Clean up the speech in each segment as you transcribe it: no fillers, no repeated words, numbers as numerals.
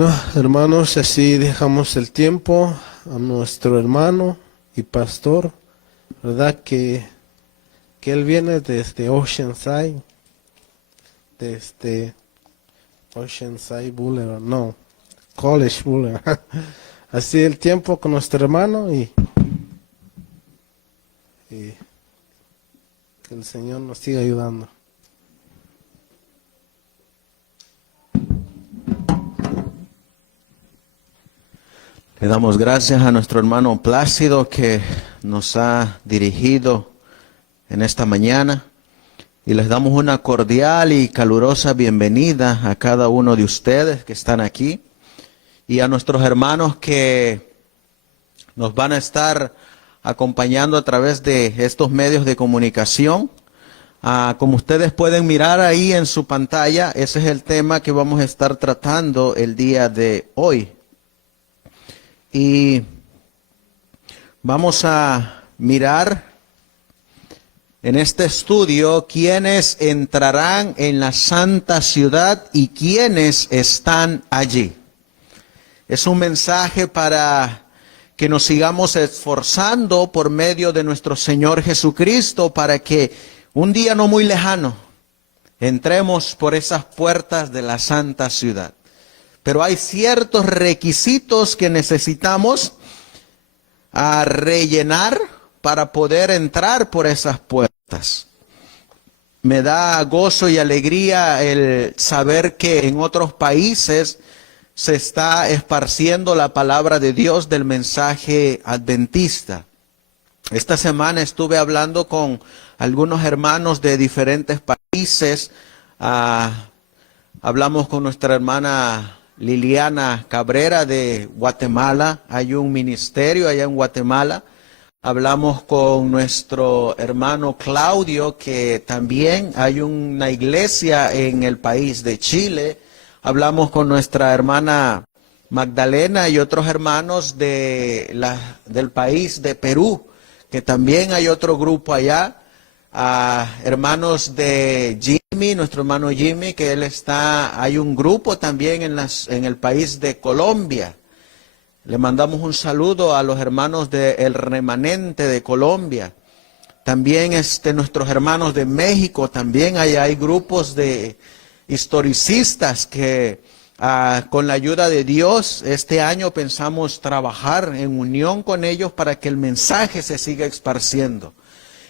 Bueno, hermanos, así dejamos el tiempo a nuestro hermano y pastor, ¿verdad? Que él viene desde Oceanside Boulevard, no, College Boulevard. Así el tiempo con nuestro hermano y que el Señor nos siga ayudando. Le damos gracias a nuestro hermano Plácido que nos ha dirigido en esta mañana y les damos una cordial y calurosa bienvenida a cada uno de ustedes que están aquí y a nuestros hermanos que nos van a estar acompañando a través de estos medios de comunicación. Como ustedes pueden mirar ahí en su pantalla, ese es el tema que vamos a estar tratando el día de hoy. Y vamos a mirar en este estudio quiénes entrarán en la santa ciudad y quiénes están allí. Es un mensaje para que nos sigamos esforzando por medio de nuestro Señor Jesucristo para que un día no muy lejano entremos por esas puertas de la santa ciudad. Pero hay ciertos requisitos que necesitamos rellenar para poder entrar por esas puertas. Me da gozo y alegría el saber que en otros países se está esparciendo la palabra de Dios del mensaje adventista. Esta semana estuve hablando con algunos hermanos de diferentes países. Hablamos con nuestra hermana Liliana Cabrera de Guatemala. Hay un ministerio allá en Guatemala. Hablamos con nuestro hermano Claudio, que también hay una iglesia en el país de Chile. Hablamos con nuestra hermana Magdalena y otros hermanos del país de Perú, que también hay otro grupo allá. Hermanos de Jimmy, nuestro hermano Jimmy, que hay un grupo también en el país de Colombia. Le mandamos un saludo a los hermanos del Remanente de Colombia. También nuestros hermanos de México, también hay grupos de historicistas que con la ayuda de Dios este año pensamos trabajar en unión con ellos para que el mensaje se siga esparciendo.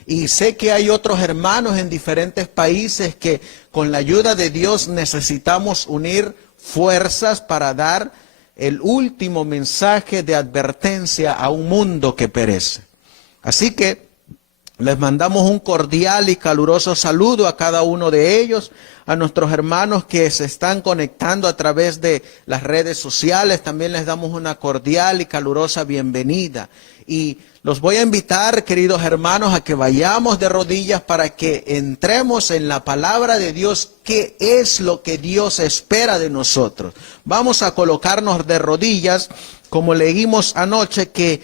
Y sé que hay otros hermanos en diferentes países que con la ayuda de Dios necesitamos unir fuerzas para dar el último mensaje de advertencia a un mundo que perece. Así que les mandamos un cordial y caluroso saludo a cada uno de ellos, a nuestros hermanos que se están conectando a través de las redes sociales. También les damos una cordial y calurosa bienvenida. Y los voy a invitar, queridos hermanos, a que vayamos de rodillas para que entremos en la palabra de Dios. ¿Qué es lo que Dios espera de nosotros? Vamos a colocarnos de rodillas, como leímos anoche, que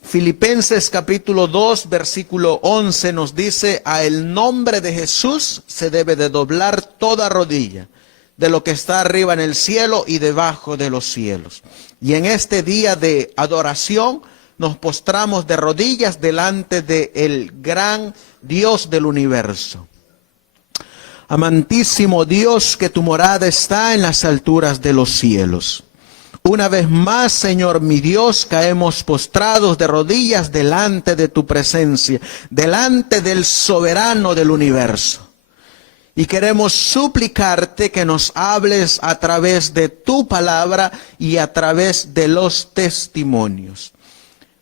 Filipenses capítulo 2, versículo 11 nos dice: a el nombre de Jesús se debe de doblar toda rodilla, de lo que está arriba en el cielo y debajo de los cielos. Y en este día de adoración nos postramos de rodillas delante del gran Dios del universo. Amantísimo Dios, que tu morada está en las alturas de los cielos. Una vez más, Señor mi Dios, caemos postrados de rodillas delante de tu presencia, delante del soberano del universo. Y queremos suplicarte que nos hables a través de tu palabra y a través de los testimonios,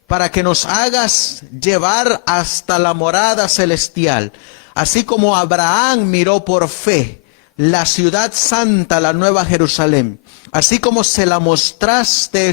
para que nos hagas llevar hasta la morada celestial, así como Abraham miró por fe la ciudad santa, la nueva Jerusalén, así como se la mostraste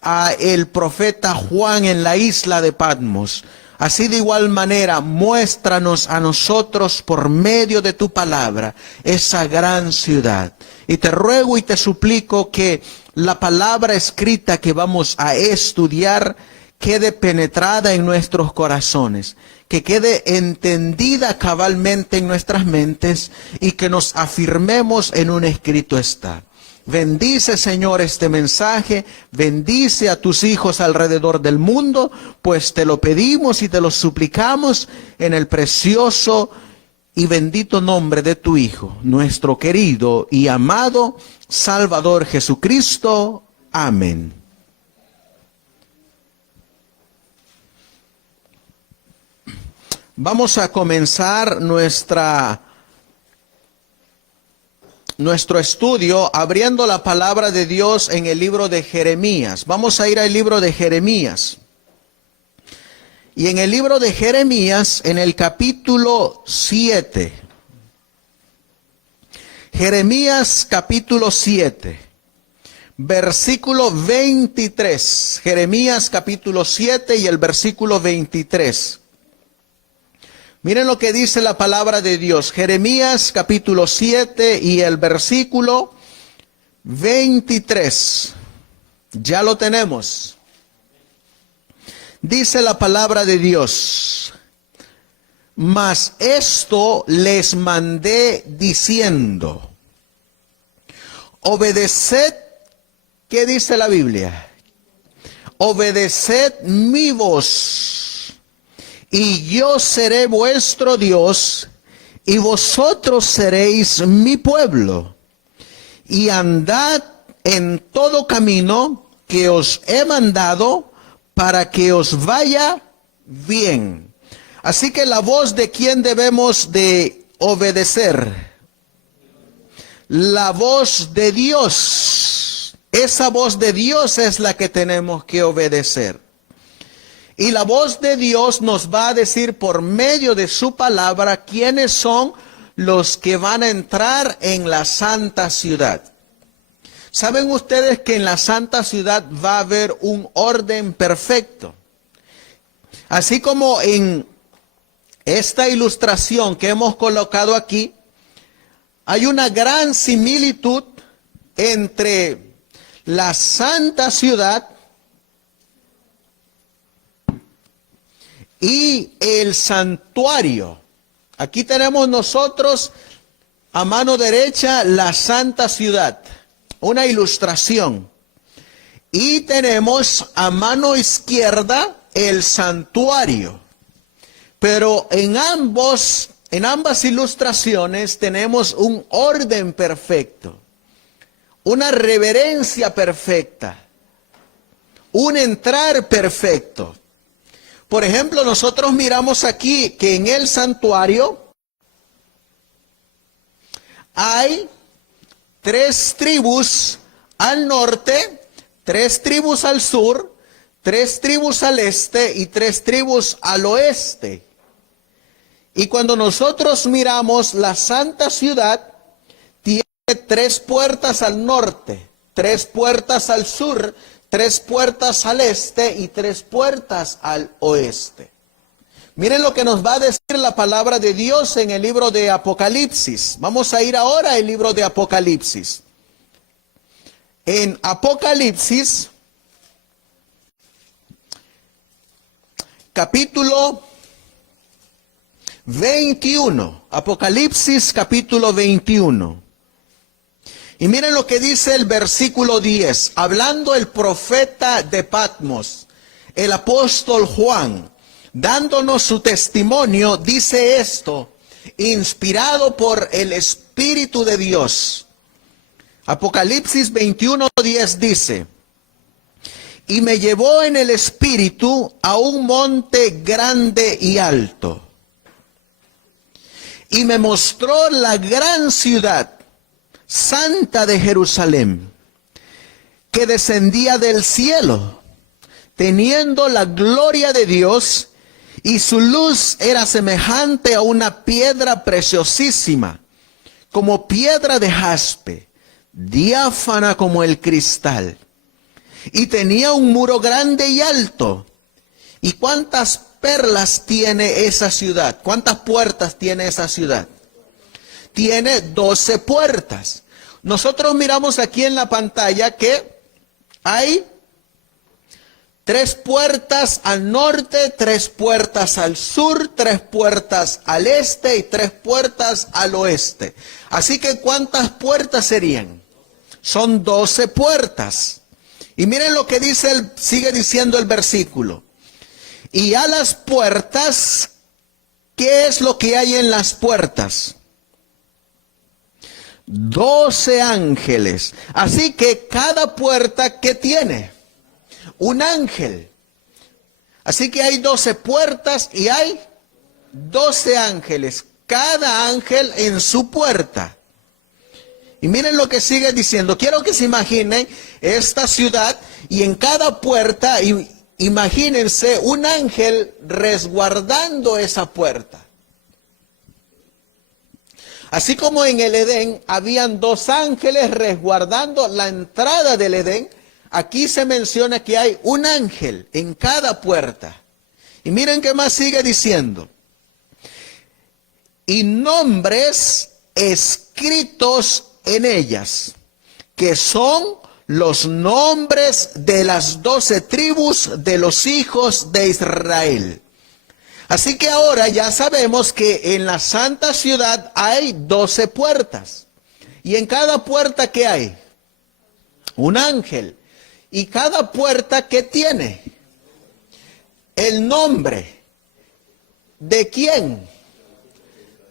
a el profeta Juan en la isla de Patmos. Así de igual manera, muéstranos a nosotros por medio de tu palabra esa gran ciudad. Y te ruego y te suplico que la palabra escrita que vamos a estudiar quede penetrada en nuestros corazones, que quede entendida cabalmente en nuestras mentes y que nos afirmemos en un escrito está. Bendice, Señor, este mensaje. Bendice a tus hijos alrededor del mundo, pues te lo pedimos y te lo suplicamos en el precioso y bendito nombre de tu Hijo, nuestro querido y amado Salvador Jesucristo. Amén. Vamos a comenzar nuestro estudio abriendo la palabra de Dios en el libro de Jeremías. Vamos a ir al libro de Jeremías. Y en el libro de Jeremías, en el capítulo 7. Jeremías capítulo 7, versículo 23. Jeremías capítulo 7 y el versículo 23. Miren lo que dice la palabra de Dios. Jeremías capítulo 7 y el versículo 23. Ya lo tenemos. Dice la palabra de Dios: mas esto les mandé diciendo, obedeced, ¿qué dice la Biblia? Obedeced mi voz, y yo seré vuestro Dios, y vosotros seréis mi pueblo, y andad en todo camino que os he mandado, para que os vaya bien. Así que la voz de quién debemos de obedecer. La voz de Dios. Esa voz de Dios es la que tenemos que obedecer. Y la voz de Dios nos va a decir por medio de su palabra quiénes son los que van a entrar en la santa ciudad. ¿Saben ustedes que en la santa ciudad va a haber un orden perfecto? Así como en esta ilustración que hemos colocado aquí, hay una gran similitud entre la santa ciudad y el santuario. Aquí tenemos nosotros a mano derecha la santa ciudad. Una ilustración. Y tenemos a mano izquierda el santuario. Pero en ambas ilustraciones tenemos un orden perfecto, una reverencia perfecta, un entrar perfecto. Por ejemplo, nosotros miramos aquí que en el santuario hay 3 tribus al norte, 3 tribus al sur, 3 tribus al este y 3 tribus al oeste. Y cuando nosotros miramos la santa ciudad, tiene 3 puertas al norte, 3 puertas al sur, 3 puertas al este y 3 puertas al oeste. Miren lo que nos va a decir la palabra de Dios en el libro de Apocalipsis. Vamos a ir ahora al libro de Apocalipsis. En Apocalipsis, capítulo 21. Apocalipsis, capítulo 21. Y miren lo que dice el versículo 10. Hablando el profeta de Patmos, el apóstol Juan, dándonos su testimonio, dice esto, inspirado por el Espíritu de Dios. Apocalipsis 21:10 dice, y me llevó en el Espíritu a un monte grande y alto, y me mostró la gran ciudad, santa de Jerusalén, que descendía del cielo, teniendo la gloria de Dios, y su luz era semejante a una piedra preciosísima, como piedra de jaspe, diáfana como el cristal. Y tenía un muro grande y alto. ¿Y cuántas perlas tiene esa ciudad? ¿Cuántas puertas tiene esa ciudad? Tiene 12 puertas. Nosotros miramos aquí en la pantalla que hay 3 puertas al norte, 3 puertas al sur, 3 puertas al este y 3 puertas al oeste. Así que ¿cuántas puertas serían? Son 12 puertas. Y miren lo que dice, sigue diciendo el versículo. Y a las puertas, ¿qué es lo que hay en las puertas? 12 ángeles. Así que cada puerta, ¿qué tiene? Un ángel. Así que hay 12 puertas y hay 12 ángeles. Cada ángel en su puerta. Y miren lo que sigue diciendo. Quiero que se imaginen esta ciudad y en cada puerta, imagínense un ángel resguardando esa puerta. Así como en el Edén habían 2 ángeles resguardando la entrada del Edén, aquí se menciona que hay un ángel en cada puerta. Y miren qué más sigue diciendo. Y nombres escritos en ellas, que son los nombres de las 12 tribus de los hijos de Israel. Así que ahora ya sabemos que en la santa ciudad hay 12 puertas. Y en cada puerta, ¿qué hay? Un ángel. Y cada puerta, ¿qué tiene? El nombre. ¿De quién?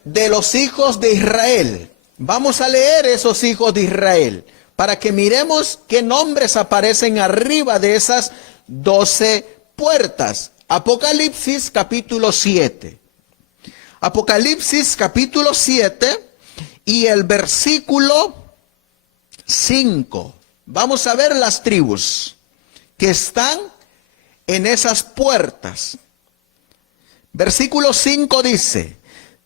De los hijos de Israel. Vamos a leer esos hijos de Israel para que miremos qué nombres aparecen arriba de esas 12 puertas. Apocalipsis capítulo 7. Apocalipsis capítulo 7 y el versículo 5. Vamos a ver las tribus que están en esas puertas. Versículo 5 dice,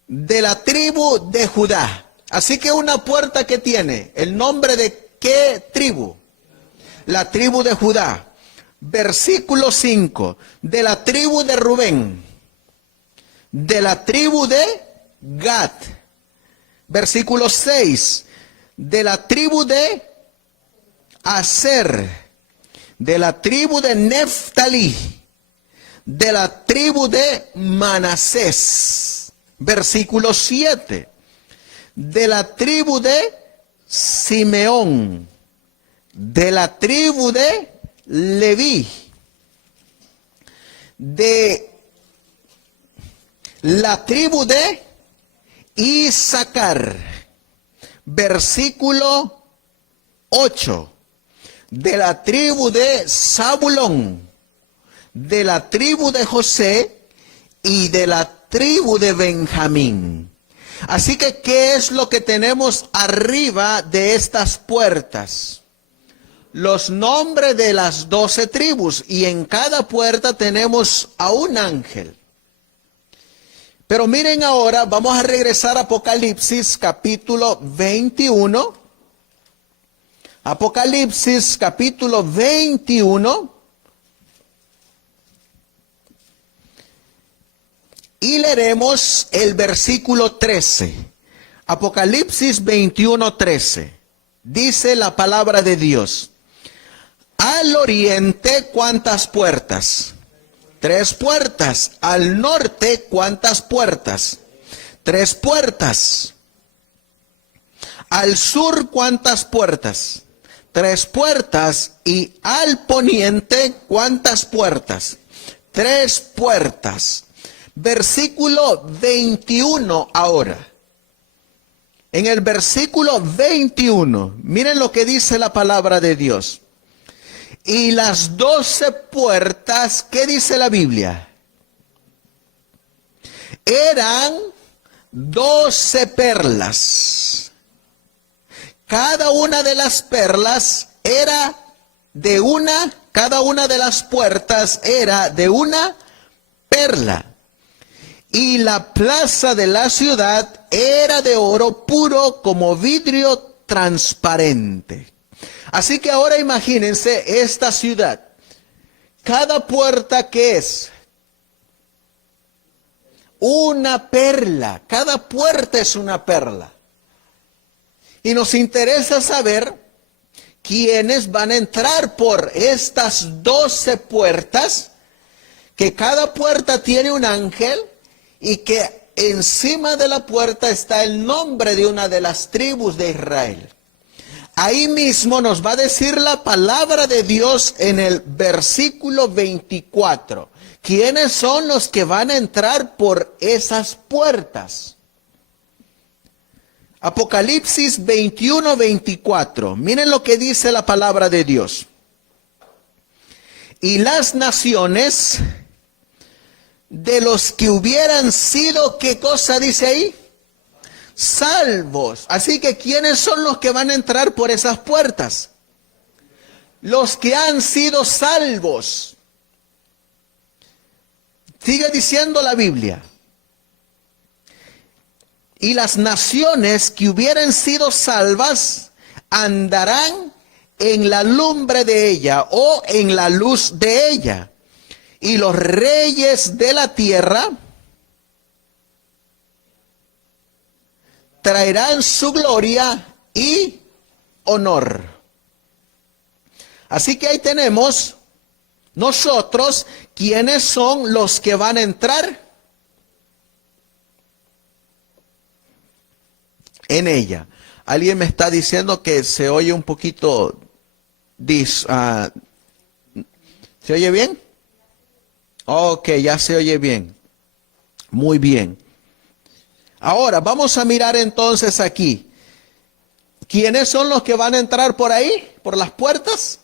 de la tribu de Judá. Así que una puerta que tiene el nombre de ¿qué tribu? La tribu de Judá. Versículo 5, de la tribu de Rubén, de la tribu de Gad. Versículo 6, de la tribu de Aser, de la tribu de Neftalí, de la tribu de Manasés. Versículo 7, de la tribu de Simeón, de la tribu de Leví, de la tribu de Isaacar. Versículo 8, de la tribu de Zabulón, de la tribu de José y de la tribu de Benjamín. Así que, ¿qué es lo que tenemos arriba de estas puertas? Los nombres de las 12 tribus, y en cada puerta tenemos a un ángel. Pero miren ahora, vamos a regresar a Apocalipsis capítulo 21. Apocalipsis capítulo 21. Y leeremos el versículo 13. Apocalipsis 21, 13. Dice la palabra de Dios. Al oriente, ¿cuántas puertas? 3 puertas. Al norte, ¿cuántas puertas? 3 puertas. Al sur, ¿cuántas puertas? 3 puertas. Y al poniente, ¿cuántas puertas? 3 puertas. Versículo 21 ahora. En el versículo 21, miren lo que dice la palabra de Dios. Y las 12 puertas, ¿qué dice la Biblia? Eran 12 perlas. Cada una de las perlas era de una, cada una de las puertas era de una perla. Y la plaza de la ciudad era de oro puro como vidrio transparente. Así que ahora imagínense esta ciudad. Cada puerta, ¿qué es? Una perla. Cada puerta es una perla. Y nos interesa saber quiénes van a entrar por estas 12 puertas, que cada puerta tiene un ángel y que encima de la puerta está el nombre de una de las tribus de Israel. ahí mismo nos va a decir la palabra de Dios en el versículo 24. ¿Quiénes son los que van a entrar por esas puertas? Apocalipsis 21, 24. Miren lo que dice la palabra de Dios. Y las naciones de los que hubieran sido, ¿qué cosa dice ahí? Salvos. Así que ¿quiénes son los que van a entrar por esas puertas? Los que han sido salvos. Sigue diciendo la Biblia. Y las naciones que hubieran sido salvas andarán en la lumbre de ella o en la luz de ella. Y los reyes de la tierra traerán su gloria y honor. Así que ahí tenemos nosotros quiénes son los que van a entrar en ella. Alguien me está diciendo que se oye un poquito ¿se oye bien? Ok, ya se oye bien. Muy bien. Ahora, vamos a mirar entonces aquí. ¿Quiénes son los que van a entrar por ahí, por las puertas?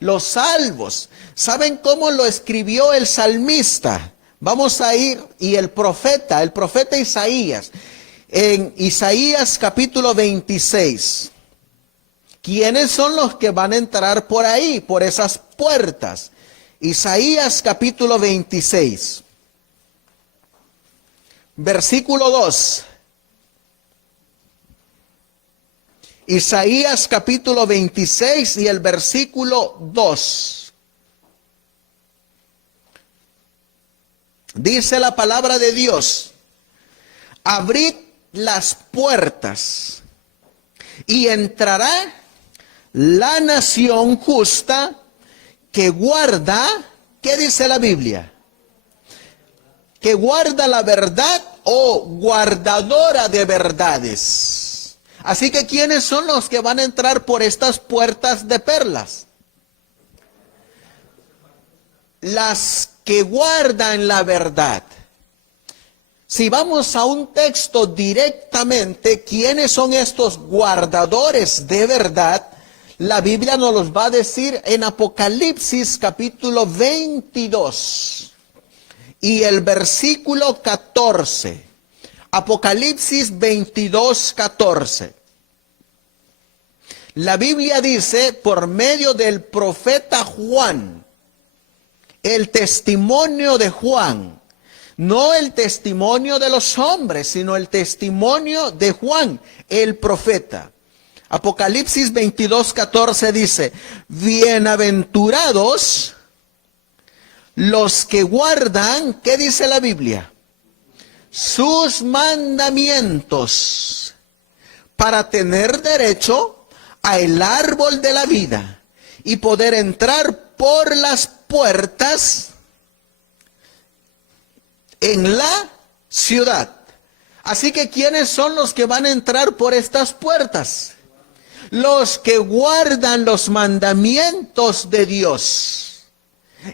Los salvos. ¿Saben cómo lo escribió el salmista? Vamos a ir, y el profeta Isaías, en Isaías capítulo 26. ¿Quiénes son los que van a entrar por ahí, por esas puertas? Isaías capítulo 26. Versículo 2. Isaías capítulo 26 y el versículo 2. Dice la palabra de Dios: abrid las puertas y entrará la nación justa que guarda, ¿qué dice la Biblia? Que guarda la verdad o guardadora de verdades. Así que ¿quiénes son los que van a entrar por estas puertas de perlas? Las que guardan la verdad. Si vamos a un texto directamente, ¿quiénes son estos guardadores de verdad? La Biblia nos los va a decir en Apocalipsis capítulo 22 y el versículo 14. Apocalipsis 22, 14. La Biblia dice por medio del profeta Juan, el testimonio de Juan, no el testimonio de los hombres, sino el testimonio de Juan, el profeta. Apocalipsis 22, 14 dice: bienaventurados los que guardan, ¿qué dice la Biblia? Sus mandamientos, para tener derecho al árbol de la vida y poder entrar por las puertas en la ciudad. Así que ¿quiénes son los que van a entrar por estas puertas? Los que guardan los mandamientos de Dios.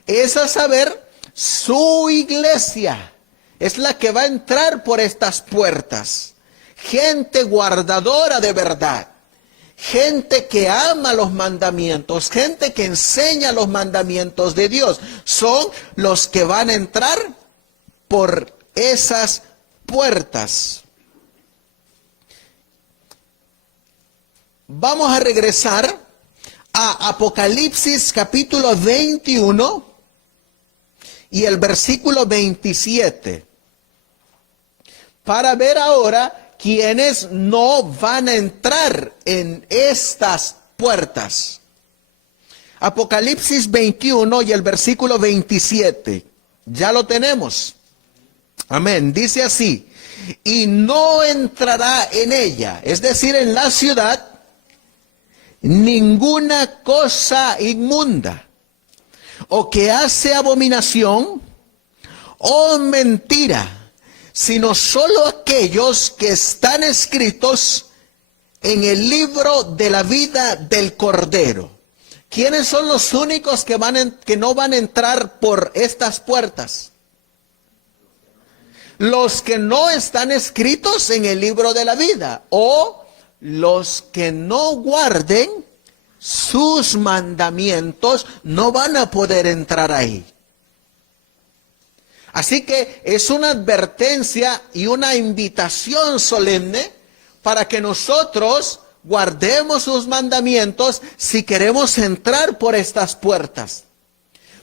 Es a saber, su iglesia es la que va a entrar por estas puertas. Gente guardadora de verdad. Gente que ama los mandamientos. Gente que enseña los mandamientos de Dios. Son los que van a entrar por esas puertas. Vamos a regresar a Apocalipsis capítulo 21 y el versículo 27 para ver ahora quiénes no van a entrar en estas puertas. Apocalipsis 21 y el versículo 27. Ya lo tenemos. Amén. Dice así: y no entrará en ella, es decir, en la ciudad, ninguna cosa inmunda, o que hace abominación, o mentira, sino solo aquellos que están escritos en el libro de la vida del Cordero. ¿Quiénes son los únicos que no van a entrar por estas puertas? Los que no están escritos en el libro de la vida, o los que no guarden sus mandamientos no van a poder entrar ahí. Así que es una advertencia y una invitación solemne para que nosotros guardemos sus mandamientos si queremos entrar por estas puertas.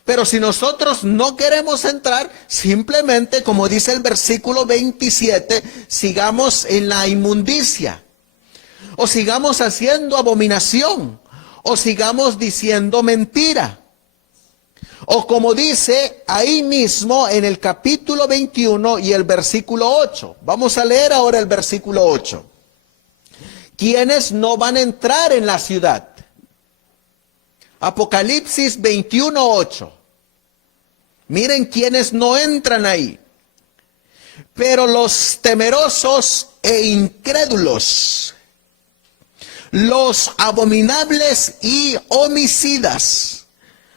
Pero si nosotros no queremos entrar, simplemente, como dice el versículo 27, sigamos en la inmundicia, o sigamos haciendo abominación, o sigamos diciendo mentira. O como dice ahí mismo en el capítulo 21 y el versículo 8. Vamos a leer ahora el versículo 8. ¿Quiénes no van a entrar en la ciudad? Apocalipsis 21:8. Miren quiénes no entran ahí. Pero los temerosos e incrédulos, los abominables y homicidas,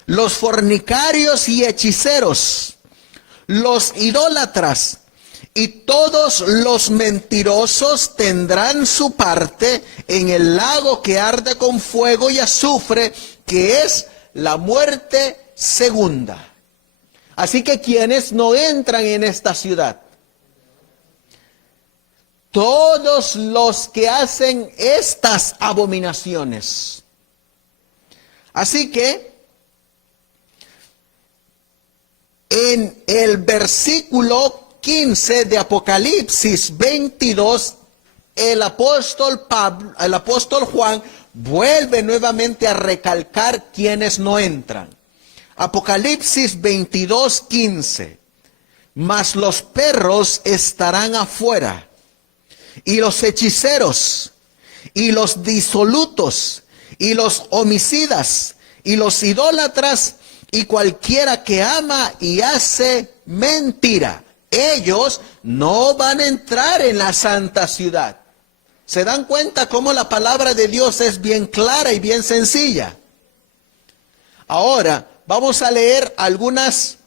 los fornicarios y hechiceros, los idólatras y todos los mentirosos tendrán su parte en el lago que arde con fuego y azufre, que es la muerte segunda. Así que ¿quiénes no entran en esta ciudad? Todos los que hacen estas abominaciones. Así que en el versículo 15 de Apocalipsis 22, el apóstol Juan vuelve nuevamente a recalcar quiénes no entran. Apocalipsis 22:15. Mas los perros estarán afuera, y los hechiceros, y los disolutos, y los homicidas, y los idólatras, y cualquiera que ama y hace mentira. Ellos no van a entrar en la santa ciudad. ¿Se dan cuenta cómo la palabra de Dios es bien clara y bien sencilla? Ahora, vamos a leer algunas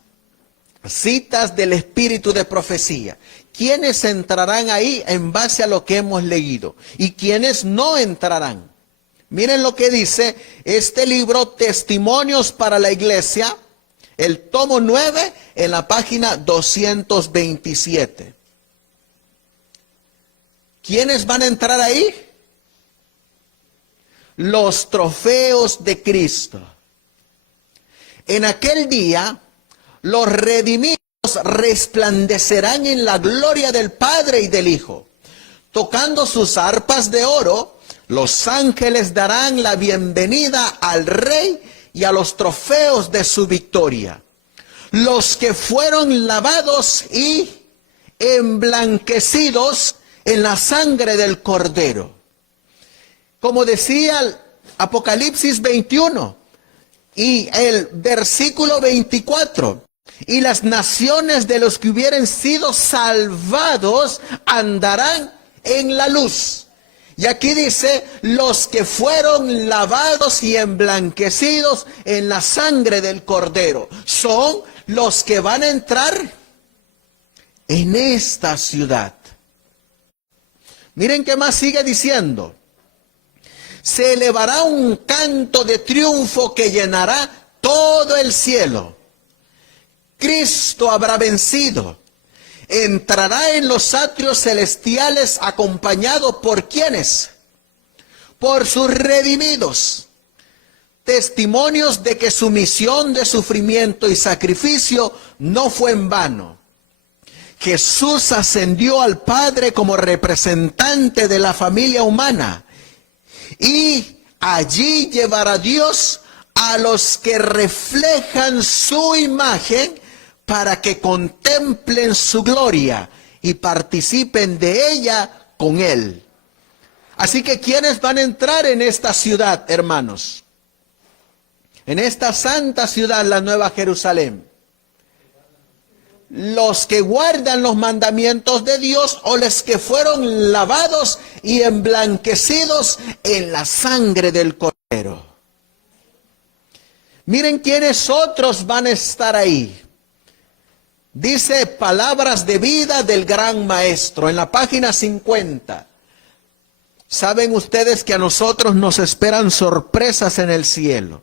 citas del espíritu de profecía. ¿Quiénes entrarán ahí en base a lo que hemos leído? ¿Y quiénes no entrarán? Miren lo que dice este libro, Testimonios para la Iglesia, el tomo 9, en la página 227. ¿Quiénes van a entrar ahí? Los trofeos de Cristo. En aquel día, los redimidos resplandecerán en la gloria del Padre y del Hijo. Tocando sus arpas de oro, los ángeles darán la bienvenida al Rey y a los trofeos de su victoria. Los que fueron lavados y emblanquecidos en la sangre del Cordero. Como decía Apocalipsis 21 y el versículo 24. Y las naciones de los que hubieren sido salvados andarán en la luz. Y aquí dice, los que fueron lavados y emblanquecidos en la sangre del Cordero. Son los que van a entrar en esta ciudad. Miren qué más sigue diciendo. Se elevará un canto de triunfo que llenará todo el cielo. Cristo habrá vencido. Entrará en los atrios celestiales acompañado por ¿quiénes? Por sus redimidos. Testimonios de que su misión de sufrimiento y sacrificio no fue en vano. Jesús ascendió al Padre como representante de la familia humana. Y allí llevará Dios a los que reflejan su imagen para que contemplen su gloria y participen de ella con Él. Así que ¿quiénes van a entrar en esta ciudad, hermanos? En esta santa ciudad, la Nueva Jerusalén. los que guardan los mandamientos de Dios o los que fueron lavados y emblanquecidos en la sangre del Cordero. Miren quiénes otros van a estar ahí. Dice palabras de vida del gran maestro en la página 50. Saben ustedes que a nosotros nos esperan sorpresas en el cielo.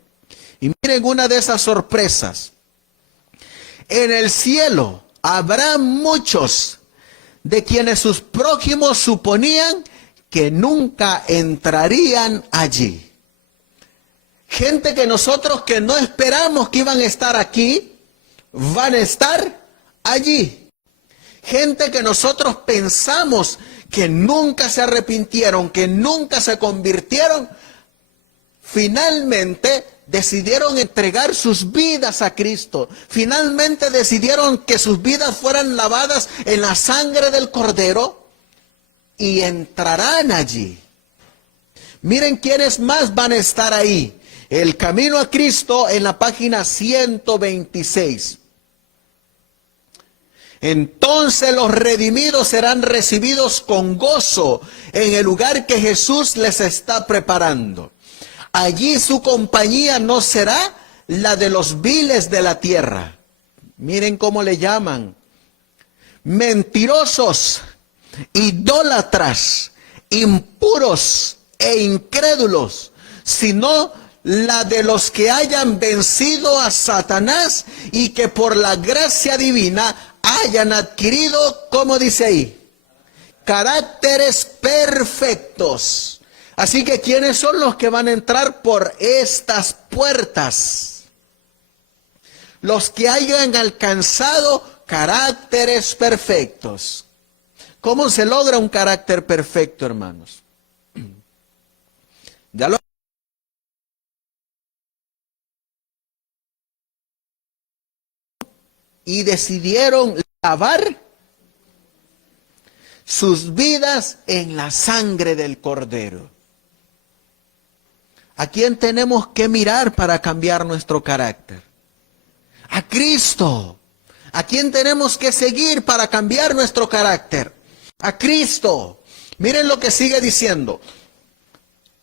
Y miren una de esas sorpresas. En el cielo habrá muchos de quienes sus prójimos suponían que nunca entrarían allí. Gente que nosotros que no esperamos que iban a estar aquí, van a estar allí. Gente que nosotros pensamos que nunca se arrepintieron, que nunca se convirtieron, finalmente decidieron entregar sus vidas a Cristo. Finalmente decidieron que sus vidas fueran lavadas en la sangre del Cordero y entrarán allí. Miren quiénes más van a estar ahí. El camino a Cristo en la página 126. Entonces los redimidos serán recibidos con gozo en el lugar que Jesús les está preparando. Allí su compañía no será la de los viles de la tierra. Miren cómo le llaman. Mentirosos, idólatras, impuros e incrédulos, sino la de los que hayan vencido a Satanás y que por la gracia divina hayan adquirido, como dice ahí, caracteres perfectos. Así que, ¿quiénes son los que van a entrar por estas puertas? Los que hayan alcanzado caracteres perfectos. ¿Cómo se logra un carácter perfecto, hermanos? Ya lo y decidieron lavar sus vidas en la sangre del Cordero. ¿A quién tenemos que mirar para cambiar nuestro carácter? A Cristo. ¿A quién tenemos que seguir para cambiar nuestro carácter? A Cristo. Miren lo que sigue diciendo.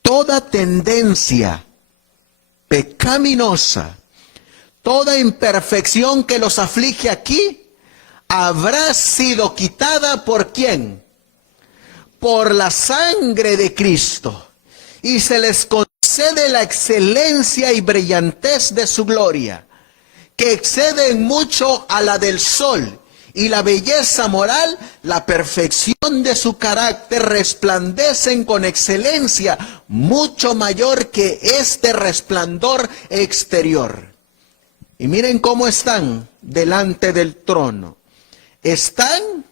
Toda tendencia pecaminosa, toda imperfección que los aflige aquí, habrá sido quitada ¿por quién? Por la sangre de Cristo. Y se les concede la excelencia y brillantez de su gloria, que excede en mucho a la del sol, y la belleza moral, la perfección de su carácter resplandecen con excelencia mucho mayor que este resplandor exterior. Y miren cómo están delante del trono. Están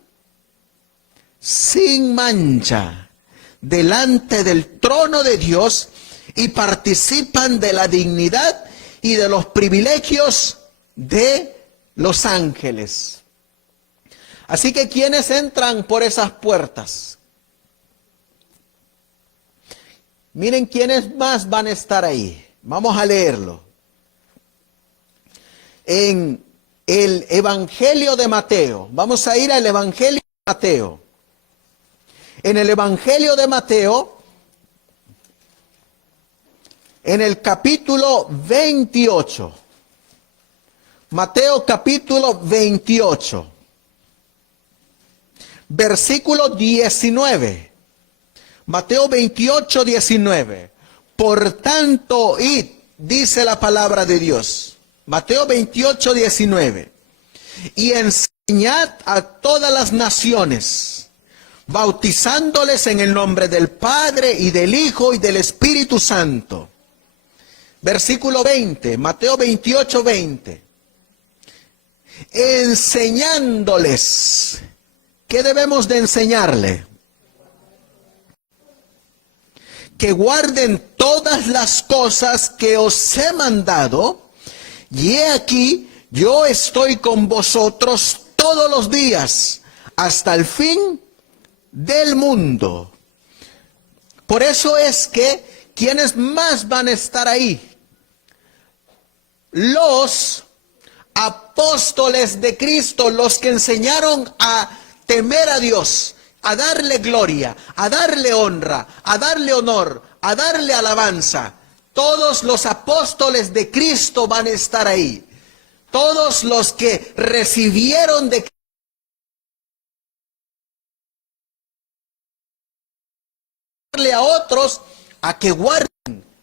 sin mancha delante del trono de Dios y participan de la dignidad y de los privilegios de los ángeles. Así que, ¿quiénes entran por esas puertas? Miren quiénes más van a estar ahí. Vamos a leerlo. En el Evangelio de Mateo. Vamos a ir al Evangelio de Mateo. En el Evangelio de Mateo, en el capítulo 28. Mateo capítulo 28. Versículo 19. Mateo 28, 19. Por tanto, id, dice la palabra de Dios. Mateo 28, 19. Y enseñad a todas las naciones, bautizándoles en el nombre del Padre y del Hijo y del Espíritu Santo. Versículo 20. Mateo 28, 20. Enseñándoles. ¿Qué debemos de enseñarle? Que guarden todas las cosas que os he mandado, y he aquí, yo estoy con vosotros todos los días, hasta el fin del mundo. Por eso es que, ¿quiénes más van a estar ahí? Los apóstoles de Cristo, los que enseñaron a temer a Dios, a darle gloria, a darle honra, a darle honor, a darle alabanza. Todos los apóstoles de Cristo van a estar ahí. Todos los que recibieron de a otros a que guarden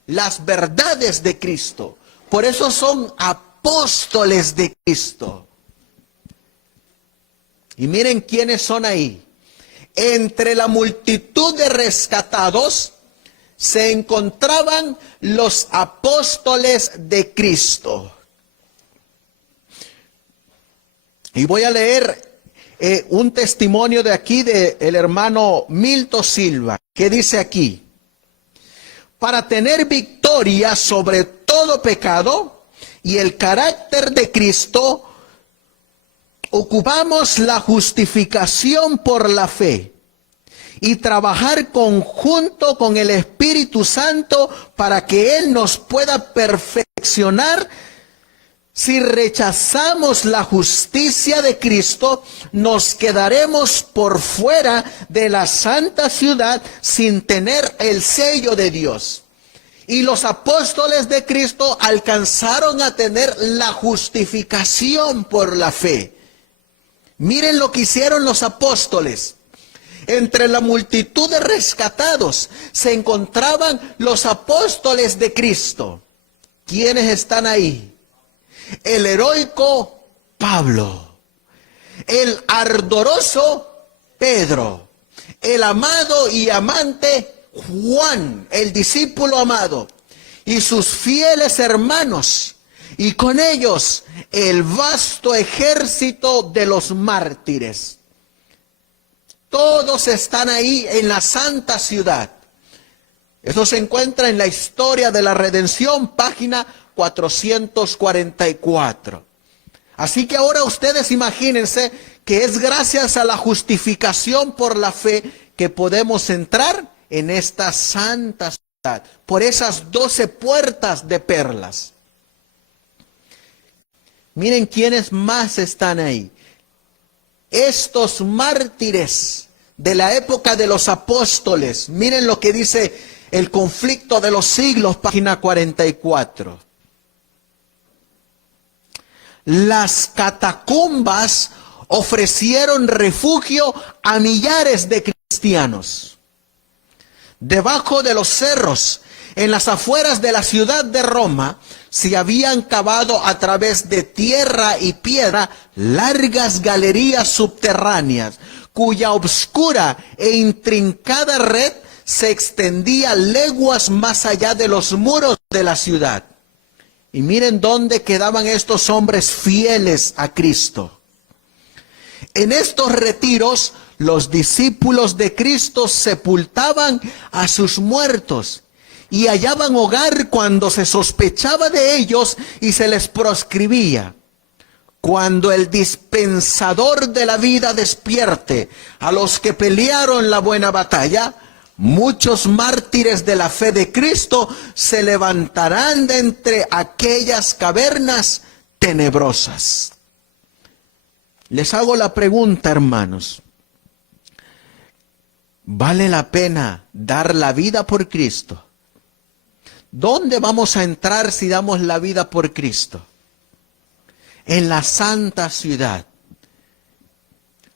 las verdades de Cristo. Por eso son apóstoles de Cristo. Y miren quiénes son ahí. Entre la multitud de rescatados se encontraban los apóstoles de Cristo. Y voy a leer un testimonio de aquí del hermano Milton Silva, que dice aquí: para tener victoria sobre todo pecado y el carácter de Cristo, ocupamos la justificación por la fe y trabajar conjunto con el Espíritu Santo para que Él nos pueda perfeccionar. Si rechazamos la justicia de Cristo, nos quedaremos por fuera de la santa ciudad sin tener el sello de Dios. Y los apóstoles de Cristo alcanzaron a tener la justificación por la fe. Miren lo que hicieron los apóstoles. Entre la multitud de rescatados se encontraban los apóstoles de Cristo. ¿Quiénes están ahí? El heroico Pablo, el ardoroso Pedro, el amado y amante Juan, el discípulo amado, y sus fieles hermanos, y con ellos el vasto ejército de los mártires. Todos están ahí en la santa ciudad. Eso se encuentra en la Historia de la Redención, página 444. Así que ahora ustedes imagínense que es gracias a la justificación por la fe que podemos entrar en esta santa ciudad, por esas 12 puertas de perlas. Miren quiénes más están ahí. Estos mártires de la época de los apóstoles. Miren lo que dice el Conflicto de los Siglos, página 44. Las catacumbas ofrecieron refugio a millares de cristianos. Debajo de los cerros, en las afueras de la ciudad de Roma, se habían cavado a través de tierra y piedra largas galerías subterráneas, cuya obscura e intrincada red se extendía leguas más allá de los muros de la ciudad. Y miren dónde quedaban estos hombres fieles a Cristo. En estos retiros, los discípulos de Cristo sepultaban a sus muertos y hallaban hogar cuando se sospechaba de ellos y se les proscribía. Cuando el dispensador de la vida despierte a los que pelearon la buena batalla, muchos mártires de la fe de Cristo se levantarán de entre aquellas cavernas tenebrosas. Les hago la pregunta, hermanos. ¿Vale la pena dar la vida por Cristo? ¿Dónde vamos a entrar si damos la vida por Cristo? En la santa ciudad.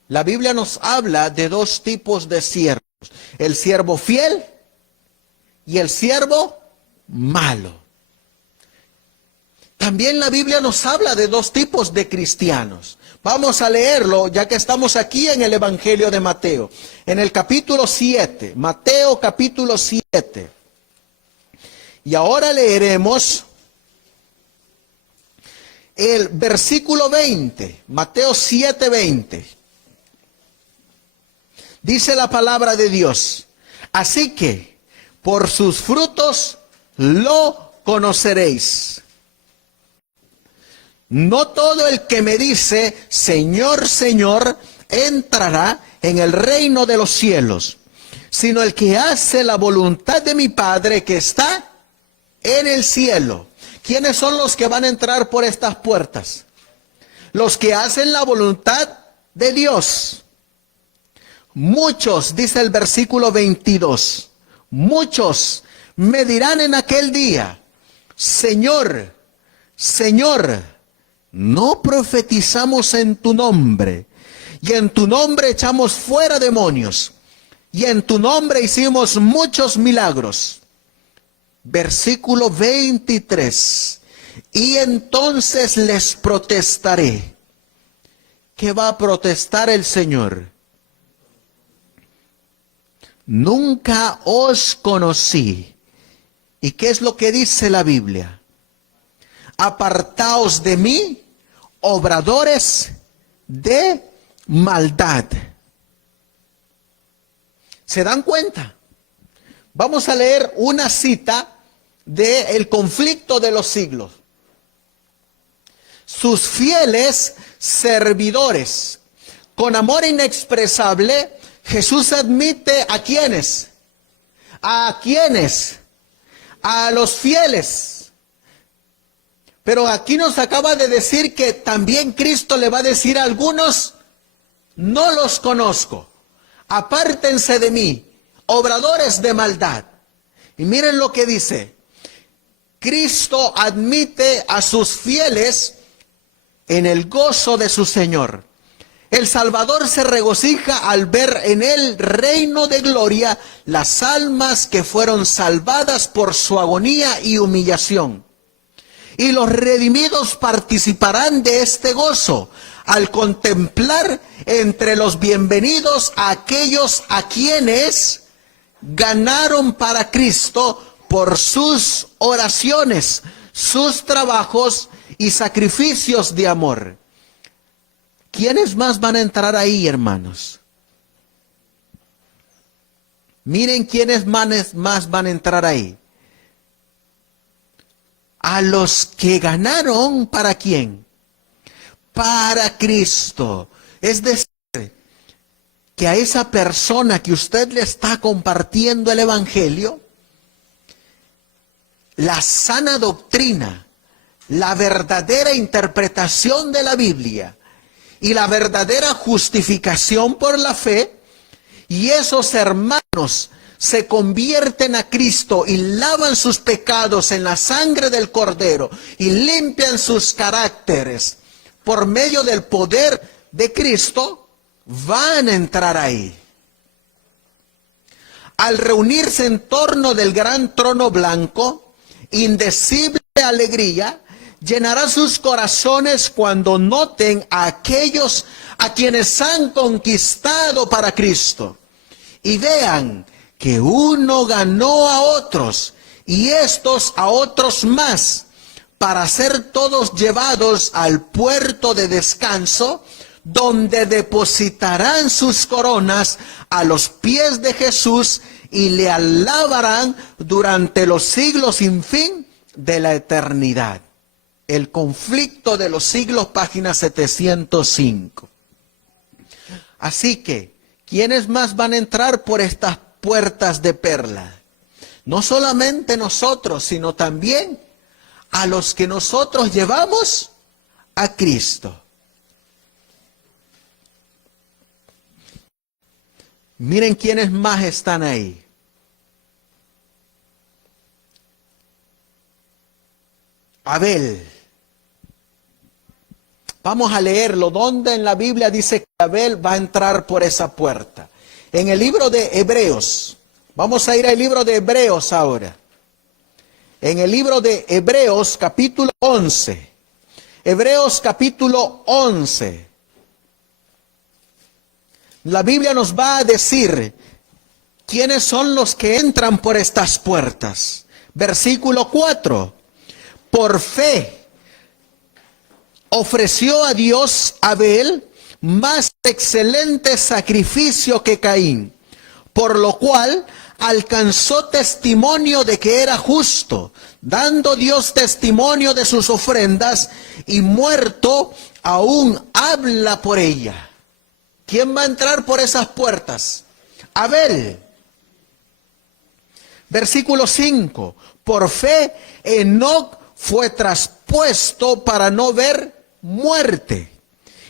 La Biblia nos habla de dos tipos de siervos. El siervo fiel y el siervo malo. También la Biblia nos habla de dos tipos de cristianos. Vamos a leerlo ya que estamos aquí en el Evangelio de Mateo. En el capítulo 7, Mateo capítulo 7. Y ahora leeremos el versículo 20, Mateo 7, 20. Dice la palabra de Dios: así que por sus frutos lo conoceréis. No todo el que me dice, Señor, Señor, entrará en el reino de los cielos, sino el que hace la voluntad de mi Padre que está en el cielo. ¿Quiénes son los que van a entrar por estas puertas? los que hacen la voluntad de Dios. Muchos, dice el versículo 22, muchos me dirán en aquel día, Señor, Señor, ¿no profetizamos en tu nombre? Y en tu nombre echamos fuera demonios. Y en tu nombre hicimos muchos milagros. Versículo 23. Y entonces les protestaré. ¿Qué va a protestar el Señor? Nunca os conocí. ¿Y qué es lo que dice la Biblia? Apartaos de mí, obradores de maldad. ¿Se dan cuenta? Vamos a leer una cita del conflicto de los siglos. Sus fieles servidores, con amor inexpresable, Jesús admite ¿a quiénes? ¿A quiénes? A los fieles. Pero aquí nos acaba de decir que también Cristo le va a decir a algunos, no los conozco, apártense de mí, obradores de maldad. Y miren lo que dice, Cristo admite a sus fieles en el gozo de su Señor. El Salvador se regocija al ver en el reino de gloria las almas que fueron salvadas por su agonía y humillación. Y los redimidos participarán de este gozo al contemplar entre los bienvenidos a aquellos a quienes ganaron para Cristo por sus oraciones, sus trabajos y sacrificios de amor. ¿Quiénes más van a entrar ahí, hermanos? Miren quiénes más van a entrar ahí. A los que ganaron, ¿para quién? Para Cristo. Es decir, que a esa persona que usted le está compartiendo el Evangelio, la sana doctrina, la verdadera interpretación de la Biblia y la verdadera justificación por la fe, y esos hermanos se convierten a Cristo y lavan sus pecados en la sangre del Cordero y limpian sus caracteres por medio del poder de Cristo, van a entrar ahí. Al reunirse en torno del gran trono blanco, indecible alegría llenará sus corazones cuando noten a aquellos a quienes han conquistado para Cristo y vean que uno ganó a otros y estos a otros más, para ser todos llevados al puerto de descanso, donde depositarán sus coronas a los pies de Jesús y le alabarán durante los siglos sin fin de la eternidad. El conflicto de los siglos, página 705. Así que, ¿quiénes más van a entrar por estas puertas de perla? No solamente nosotros, sino también a los que nosotros llevamos a Cristo. Miren quiénes más están ahí. Abel. Vamos a leerlo. ¿Dónde en la Biblia dice que Abel va a entrar por esa puerta? En el libro de Hebreos. Vamos a ir al libro de Hebreos ahora. En el libro de Hebreos capítulo 11. Hebreos capítulo 11. La Biblia nos va a decir quiénes son los que entran por estas puertas. Versículo 4. Por fe ofreció a Dios Abel más excelente sacrificio que Caín, por lo cual alcanzó testimonio de que era justo, dando Dios testimonio de sus ofrendas, y muerto aún habla por ella. ¿Quién va a entrar por esas puertas? Abel. Versículo 5. Por fe Enoc fue traspuesto para no ver muerte,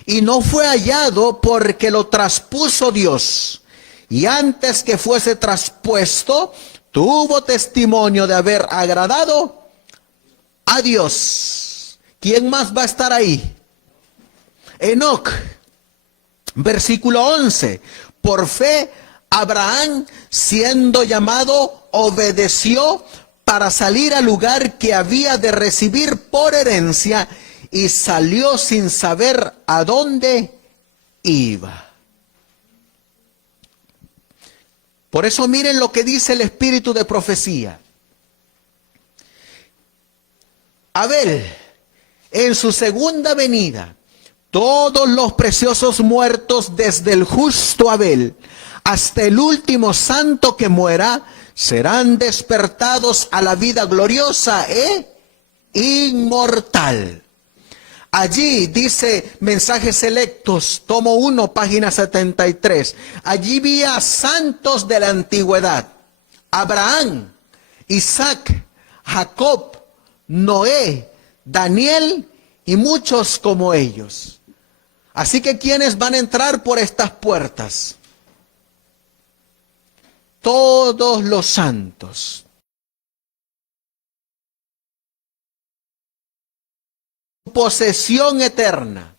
y no fue hallado porque lo traspuso Dios. Y antes que fuese traspuesto, tuvo testimonio de haber agradado a Dios. ¿Quién más va a estar ahí? Enoc, versículo 11. Por fe, Abraham, siendo llamado, obedeció para salir al lugar que había de recibir por herencia, y salió sin saber a dónde iba. Por eso miren lo que dice el espíritu de profecía. Abel, en su segunda venida, todos los preciosos muertos, desde el justo Abel hasta el último santo que muera, serán despertados a la vida gloriosa e inmortal. Allí dice Mensajes Selectos, tomo 1, página 73. Allí vi a santos de la antigüedad: Abraham, Isaac, Jacob, Noé, Daniel y muchos como ellos. Así que ¿quiénes van a entrar por estas puertas? Todos los santos. Posesión eterna.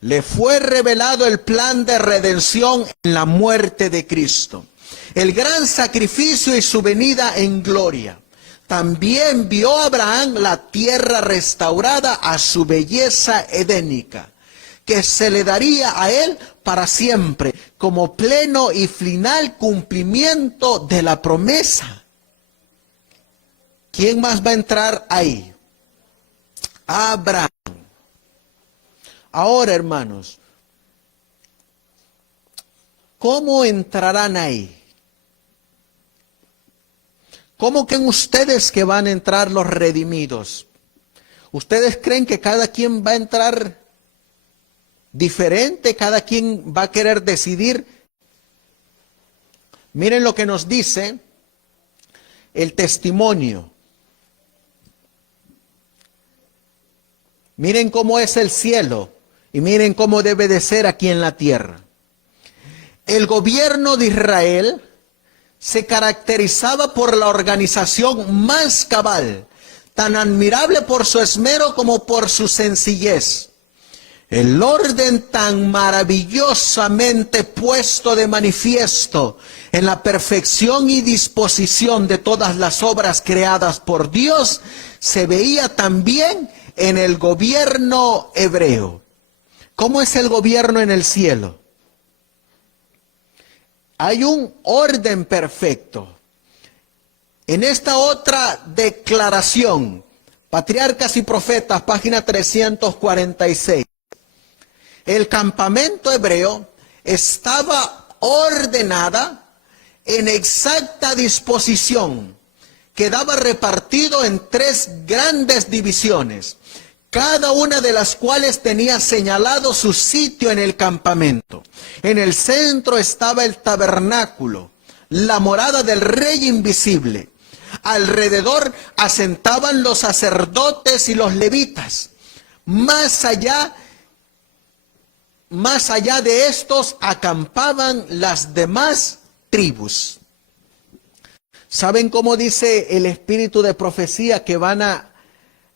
Le fue revelado el plan de redención en la muerte de Cristo, el gran sacrificio y su venida en gloria. También vio Abraham la tierra restaurada a su belleza edénica, que se le daría a él para siempre, como pleno y final cumplimiento de la promesa. ¿Quién más va a entrar ahí? Abraham. Ahora, hermanos, ¿cómo entrarán ahí? ¿Cómo creen ustedes que van a entrar los redimidos? ¿Ustedes creen que cada quien va a entrar diferente? ¿Cada quien va a querer decidir? Miren lo que nos dice el testimonio. Miren cómo es el cielo y miren cómo debe de ser aquí en la tierra. El gobierno de Israel se caracterizaba por la organización más cabal, tan admirable por su esmero como por su sencillez. El orden tan maravillosamente puesto de manifiesto en la perfección y disposición de todas las obras creadas por Dios se veía también en el gobierno hebreo. ¿Cómo es el gobierno en el cielo? Hay un orden perfecto. En esta otra declaración, Patriarcas y Profetas, página 346, el campamento hebreo estaba ordenada en exacta disposición, quedaba repartido en 3 grandes divisiones, cada una de las cuales tenía señalado su sitio en el campamento. En el centro estaba el tabernáculo, la morada del Rey invisible. Alrededor asentaban los sacerdotes y los levitas. Más allá de estos acampaban las demás tribus. ¿Saben cómo dice el espíritu de profecía que van a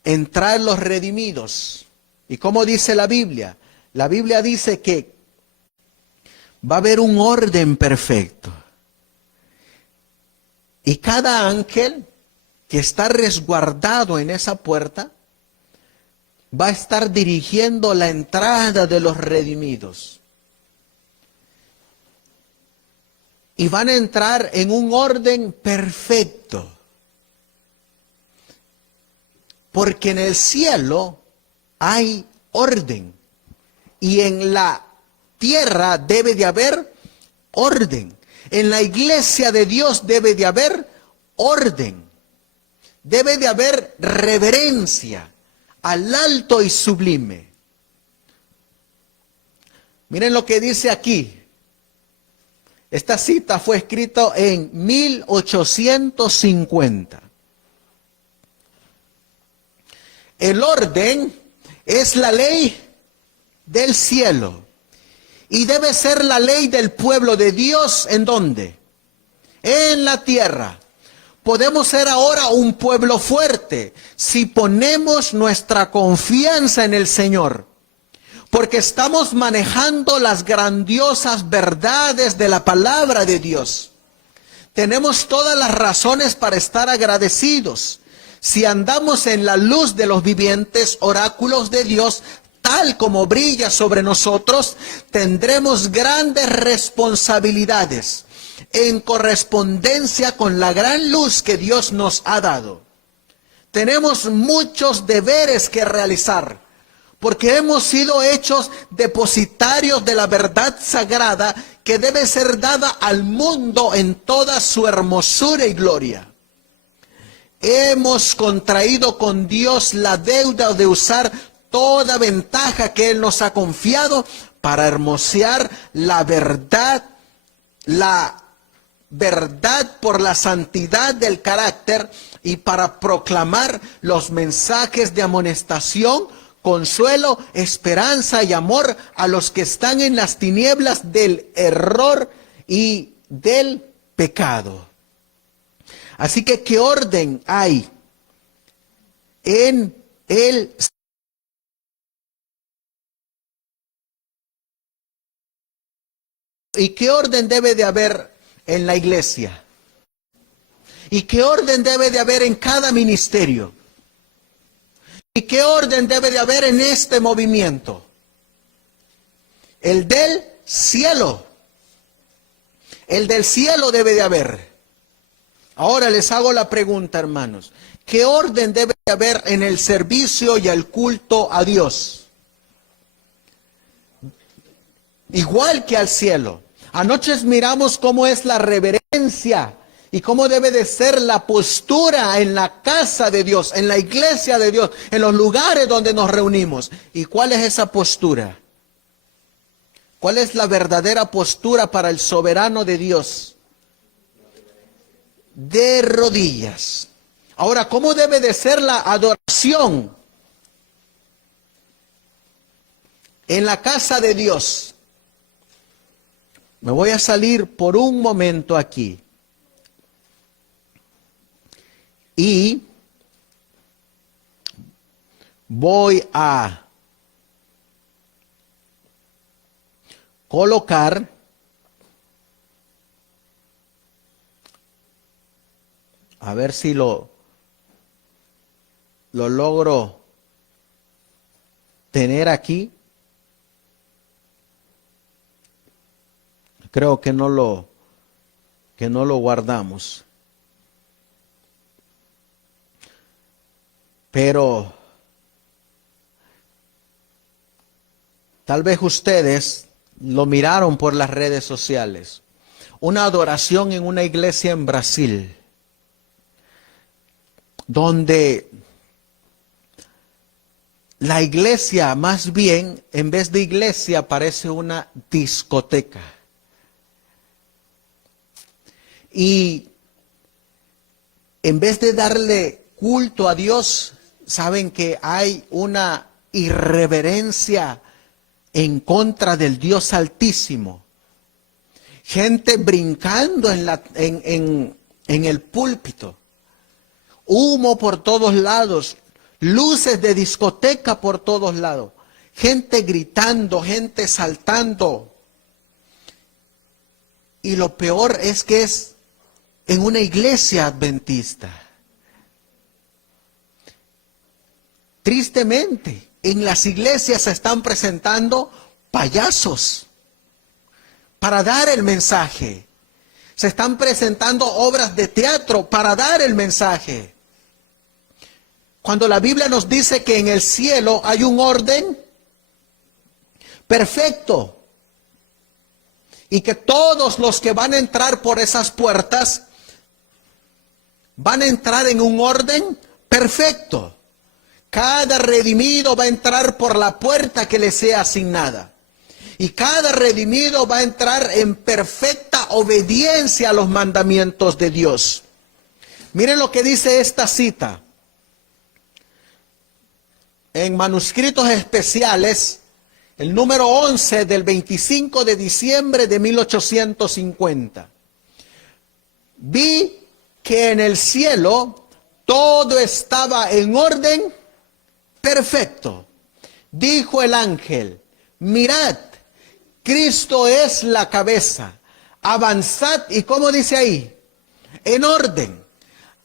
entrar los redimidos? ¿Y cómo dice la Biblia? La Biblia dice que va a haber un orden perfecto. Y cada ángel que está resguardado en esa puerta va a estar dirigiendo la entrada de los redimidos. Y van a entrar en un orden perfecto. Porque en el cielo hay orden. Y en la tierra debe de haber orden. En la iglesia de Dios debe de haber orden. Debe de haber reverencia al alto y sublime. Miren lo que dice aquí. Esta cita fue escrita en 1850. El orden es la ley del cielo. Y debe ser la ley del pueblo de Dios, ¿en dónde? En la tierra. Podemos ser ahora un pueblo fuerte si ponemos nuestra confianza en el Señor, porque estamos manejando las grandiosas verdades de la palabra de Dios. Tenemos todas las razones para estar agradecidos. Si andamos en la luz de los vivientes oráculos de Dios, tal como brilla sobre nosotros, tendremos grandes responsabilidades en correspondencia con la gran luz que Dios nos ha dado. Tenemos muchos deberes que realizar, porque hemos sido hechos depositarios de la verdad sagrada que debe ser dada al mundo en toda su hermosura y gloria. Hemos contraído con Dios la deuda de usar toda ventaja que Él nos ha confiado para hermosear la verdad por la santidad del carácter y para proclamar los mensajes de amonestación, consuelo, esperanza y amor a los que están en las tinieblas del error y del pecado. Así que, ¿qué orden hay en el ¿y qué orden debe de haber en la iglesia? ¿Y qué orden debe de haber en cada ministerio? ¿Y qué orden debe de haber en este movimiento? El del cielo. El del cielo debe de haber. Ahora les hago la pregunta, hermanos. ¿Qué orden debe de haber en el servicio y el culto a Dios? Igual que al cielo. Anoche miramos cómo es la reverencia y cómo debe de ser la postura en la casa de Dios, en la iglesia de Dios, en los lugares donde nos reunimos. ¿Y cuál es esa postura? ¿Cuál es la verdadera postura para el soberano de Dios? De rodillas. Ahora, ¿cómo debe de ser la adoración en la casa de Dios? Me voy a salir por un momento aquí. Y voy a colocar a ver si lo logro tener aquí. Creo que no lo guardamos. Pero tal vez ustedes lo miraron por las redes sociales. Una adoración en una iglesia en Brasil, donde la iglesia, más bien, en vez de iglesia, parece una discoteca. Y en vez de darle culto a Dios, saben que hay una irreverencia en contra del Dios Altísimo. Gente brincando en el púlpito. Humo por todos lados. Luces de discoteca por todos lados. Gente gritando, gente saltando. Y lo peor es que es en una iglesia adventista. Tristemente, en las iglesias se están presentando payasos para dar el mensaje. Se están presentando obras de teatro para dar el mensaje. Cuando la Biblia nos dice que en el cielo hay un orden perfecto y que todos los que van a entrar por esas puertas van a entrar en un orden perfecto. Cada redimido va a entrar por la puerta que le sea asignada. Y cada redimido va a entrar en perfecta obediencia a los mandamientos de Dios. Miren lo que dice esta cita. En manuscritos especiales, el número 11 del 25 de diciembre de 1850. Vi que en el cielo todo estaba en orden perfecto. Dijo el ángel, mirad, Cristo es la cabeza. Avanzad, y ¿cómo dice ahí? En orden.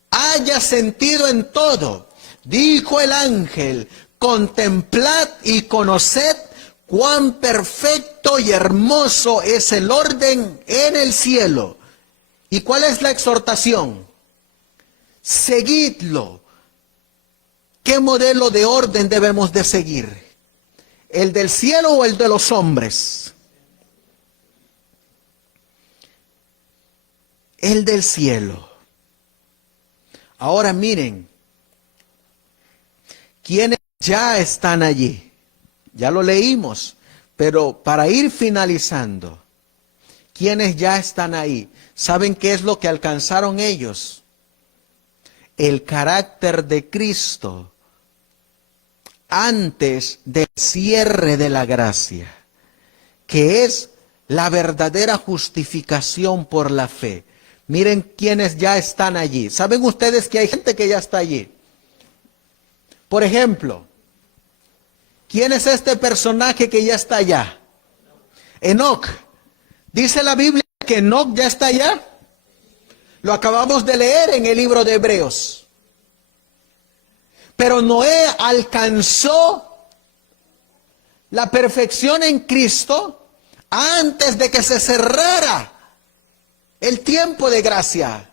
Haya sentido en todo. Dijo el ángel, contemplad y conoced cuán perfecto y hermoso es el orden en el cielo. ¿Y cuál es la exhortación? Seguidlo. ¿Qué modelo de orden debemos de seguir? ¿El del cielo o el de los hombres? El del cielo. Ahora miren, ¿quiénes ya están allí? Ya lo leímos, pero para ir finalizando, ¿quiénes ya están ahí? ¿Saben qué es lo que alcanzaron ellos? El carácter de Cristo antes del cierre de la gracia, que es la verdadera justificación por la fe. Miren quiénes ya están allí. ¿Saben ustedes que hay gente que ya está allí? Por ejemplo, ¿quién es este personaje que ya está allá? Enoc. ¿Dice la Biblia que Enoc ya está allá? Lo acabamos de leer en el libro de Hebreos. Pero Noé alcanzó la perfección en Cristo antes de que se cerrara el tiempo de gracia.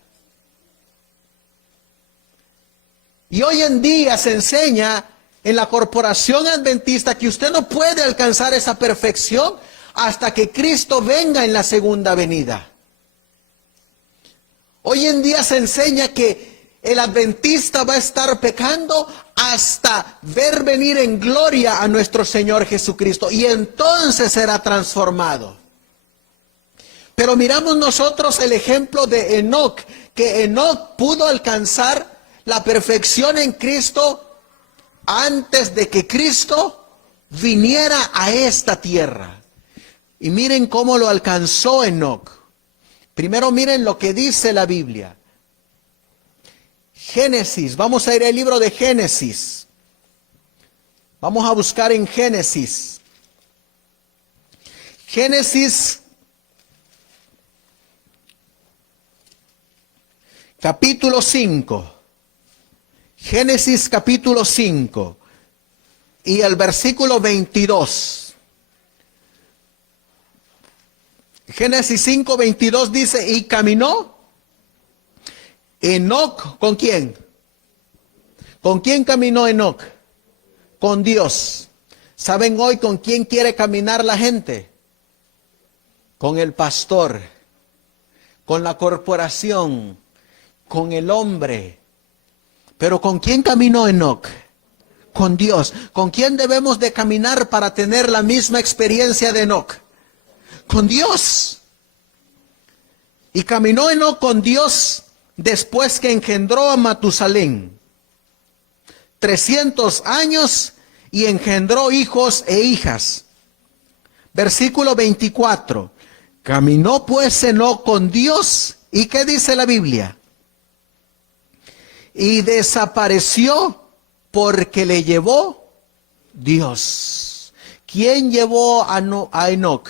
Y hoy en día se enseña en la corporación adventista que usted no puede alcanzar esa perfección hasta que Cristo venga en la segunda venida. Hoy en día se enseña que el adventista va a estar pecando hasta ver venir en gloria a nuestro Señor Jesucristo, y entonces será transformado. Pero miramos nosotros el ejemplo de Enoc, que Enoc pudo alcanzar la perfección en Cristo antes de que Cristo viniera a esta tierra. Y miren cómo lo alcanzó Enoc. Primero miren lo que dice la Biblia. Génesis, vamos a ir al libro de Génesis. Vamos a buscar en Génesis. Génesis capítulo 5. Génesis capítulo 5 y el versículo 22. Génesis 5, 22 dice, y caminó Enoc, ¿con quién? ¿Con quién caminó Enoc? Con Dios. ¿Saben hoy con quién quiere caminar la gente? Con el pastor, con la corporación, con el hombre. Pero ¿con quién caminó Enoc? Con Dios. ¿Con quién debemos de caminar para tener la misma experiencia de Enoc? Con Dios. Y caminó Enoc con Dios después que engendró a Matusalén. 300 años y engendró hijos e hijas. Versículo 24. Caminó pues Enoc con Dios. ¿Y qué dice la Biblia? Y desapareció porque le llevó Dios. ¿Quién llevó a Enoc?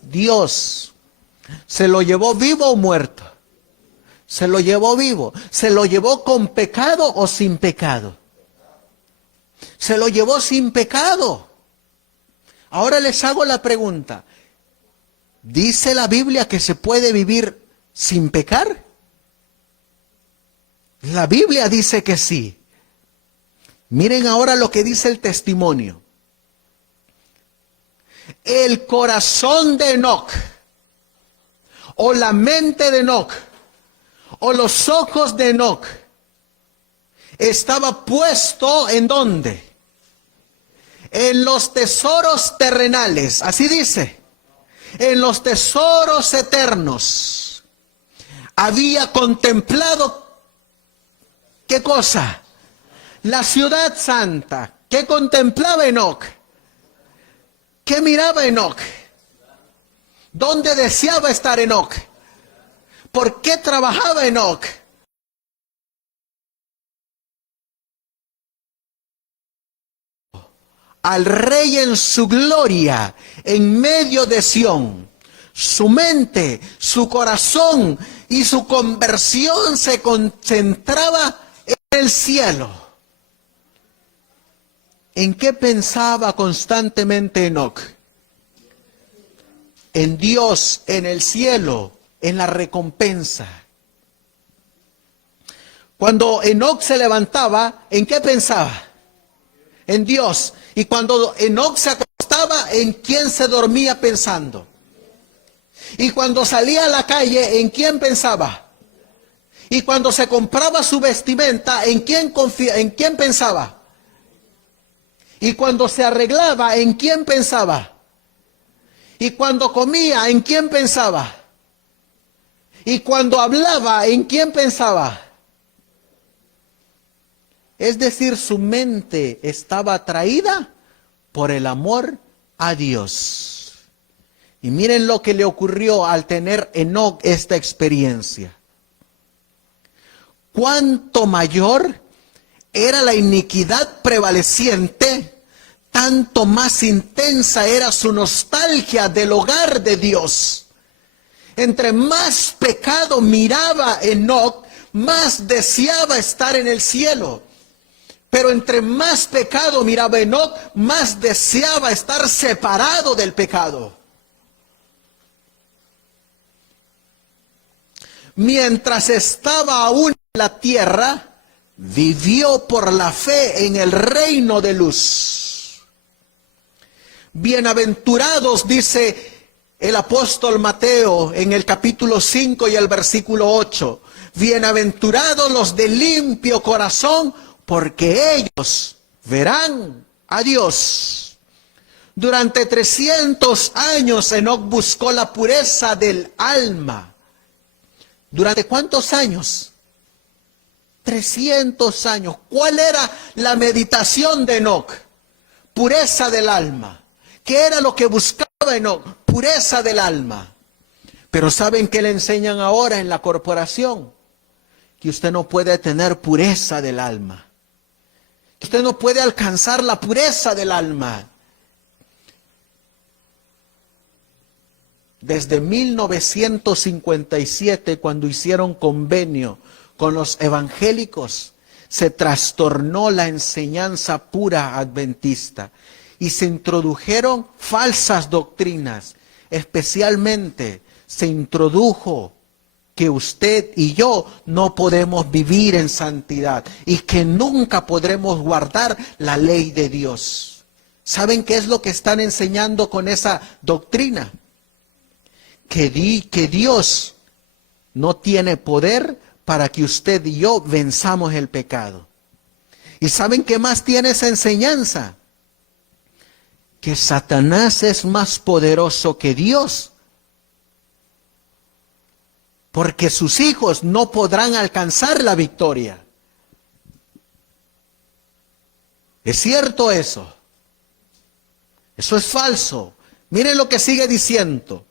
Dios. ¿Se lo llevó vivo o muerto? Se lo llevó vivo. ¿Se lo llevó con pecado o sin pecado? Se lo llevó sin pecado. Ahora les hago la pregunta. ¿Dice la Biblia que se puede vivir sin pecar? La Biblia dice que sí. Miren ahora lo que dice el testimonio. El corazón de Enoc, o la mente de Enoc, o los ojos de Enoc, estaba puesto ¿en dónde? En los tesoros terrenales, así dice, en los tesoros eternos. Había contemplado, ¿qué cosa? La ciudad santa. ¿Qué contemplaba Enoc? ¿Qué miraba Enoc? ¿Dónde deseaba estar Enoc? ¿Por qué trabajaba Enoc? Al Rey en su gloria, en medio de Sión. Su mente, su corazón y su conversión se concentraba en el cielo. ¿En qué pensaba constantemente Enoc? En Dios, en el cielo, en la recompensa. Cuando Enoc se levantaba, ¿en qué pensaba? En Dios. Y cuando Enoc se acostaba, ¿en quién se dormía pensando? Y cuando salía a la calle, ¿en quién pensaba? Y cuando se compraba su vestimenta, ¿en quién pensaba? Y cuando se arreglaba, ¿en quién pensaba? Y cuando comía, ¿en quién pensaba? Y cuando hablaba, ¿en quién pensaba? Es decir, su mente estaba atraída por el amor a Dios. Y miren lo que le ocurrió al tener Enoc esta experiencia. Cuanto mayor era la iniquidad prevaleciente, tanto más intensa era su nostalgia del hogar de Dios. Entre más pecado miraba Enoc, más deseaba estar en el cielo. Pero entre más pecado miraba Enoc, más deseaba estar separado del pecado. Mientras estaba aún en la tierra, vivió por la fe en el reino de luz. Bienaventurados, dice el apóstol Mateo en el capítulo 5 y el versículo 8. Bienaventurados los de limpio corazón, porque ellos verán a Dios. Durante 300 años Enoc buscó la pureza del alma. ¿Durante cuántos años? 300 años. ¿Cuál era la meditación de Enoc? Pureza del alma. ¿Qué era lo que buscaba Enoc? Pureza del alma. Pero ¿saben qué le enseñan ahora en la corporación? Que usted no puede tener pureza del alma. Que usted no puede alcanzar la pureza del alma. Desde 1957, cuando hicieron convenio con los evangélicos, se trastornó la enseñanza pura adventista y se introdujeron falsas doctrinas. Especialmente se introdujo que usted y yo no podemos vivir en santidad y que nunca podremos guardar la ley de Dios. ¿Saben qué es lo que están enseñando con esa doctrina? Que Dios no tiene poder para que usted y yo venzamos el pecado. ¿Y saben qué más tiene esa enseñanza? Que Satanás es más poderoso que Dios. Porque sus hijos no podrán alcanzar la victoria. ¿Es cierto eso? Eso es falso. Miren lo que sigue diciendo.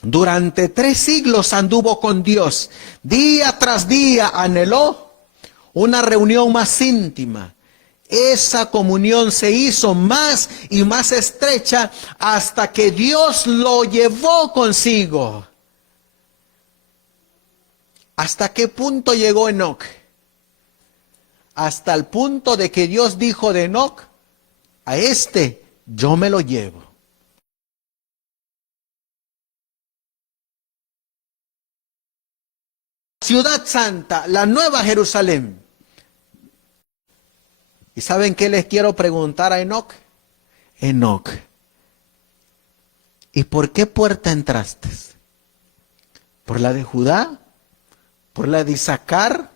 Durante 3 siglos anduvo con Dios. Día tras día anheló una reunión más íntima. Esa comunión se hizo más y más estrecha hasta que Dios lo llevó consigo. ¿Hasta qué punto llegó Enoc? Hasta el punto de que Dios dijo de Enoc, a este yo me lo llevo. Ciudad Santa, la Nueva Jerusalén. ¿Y saben qué les quiero preguntar a Enoc? Enoc, ¿y por qué puerta entraste? ¿Por la de Judá? ¿Por la de Isaacar?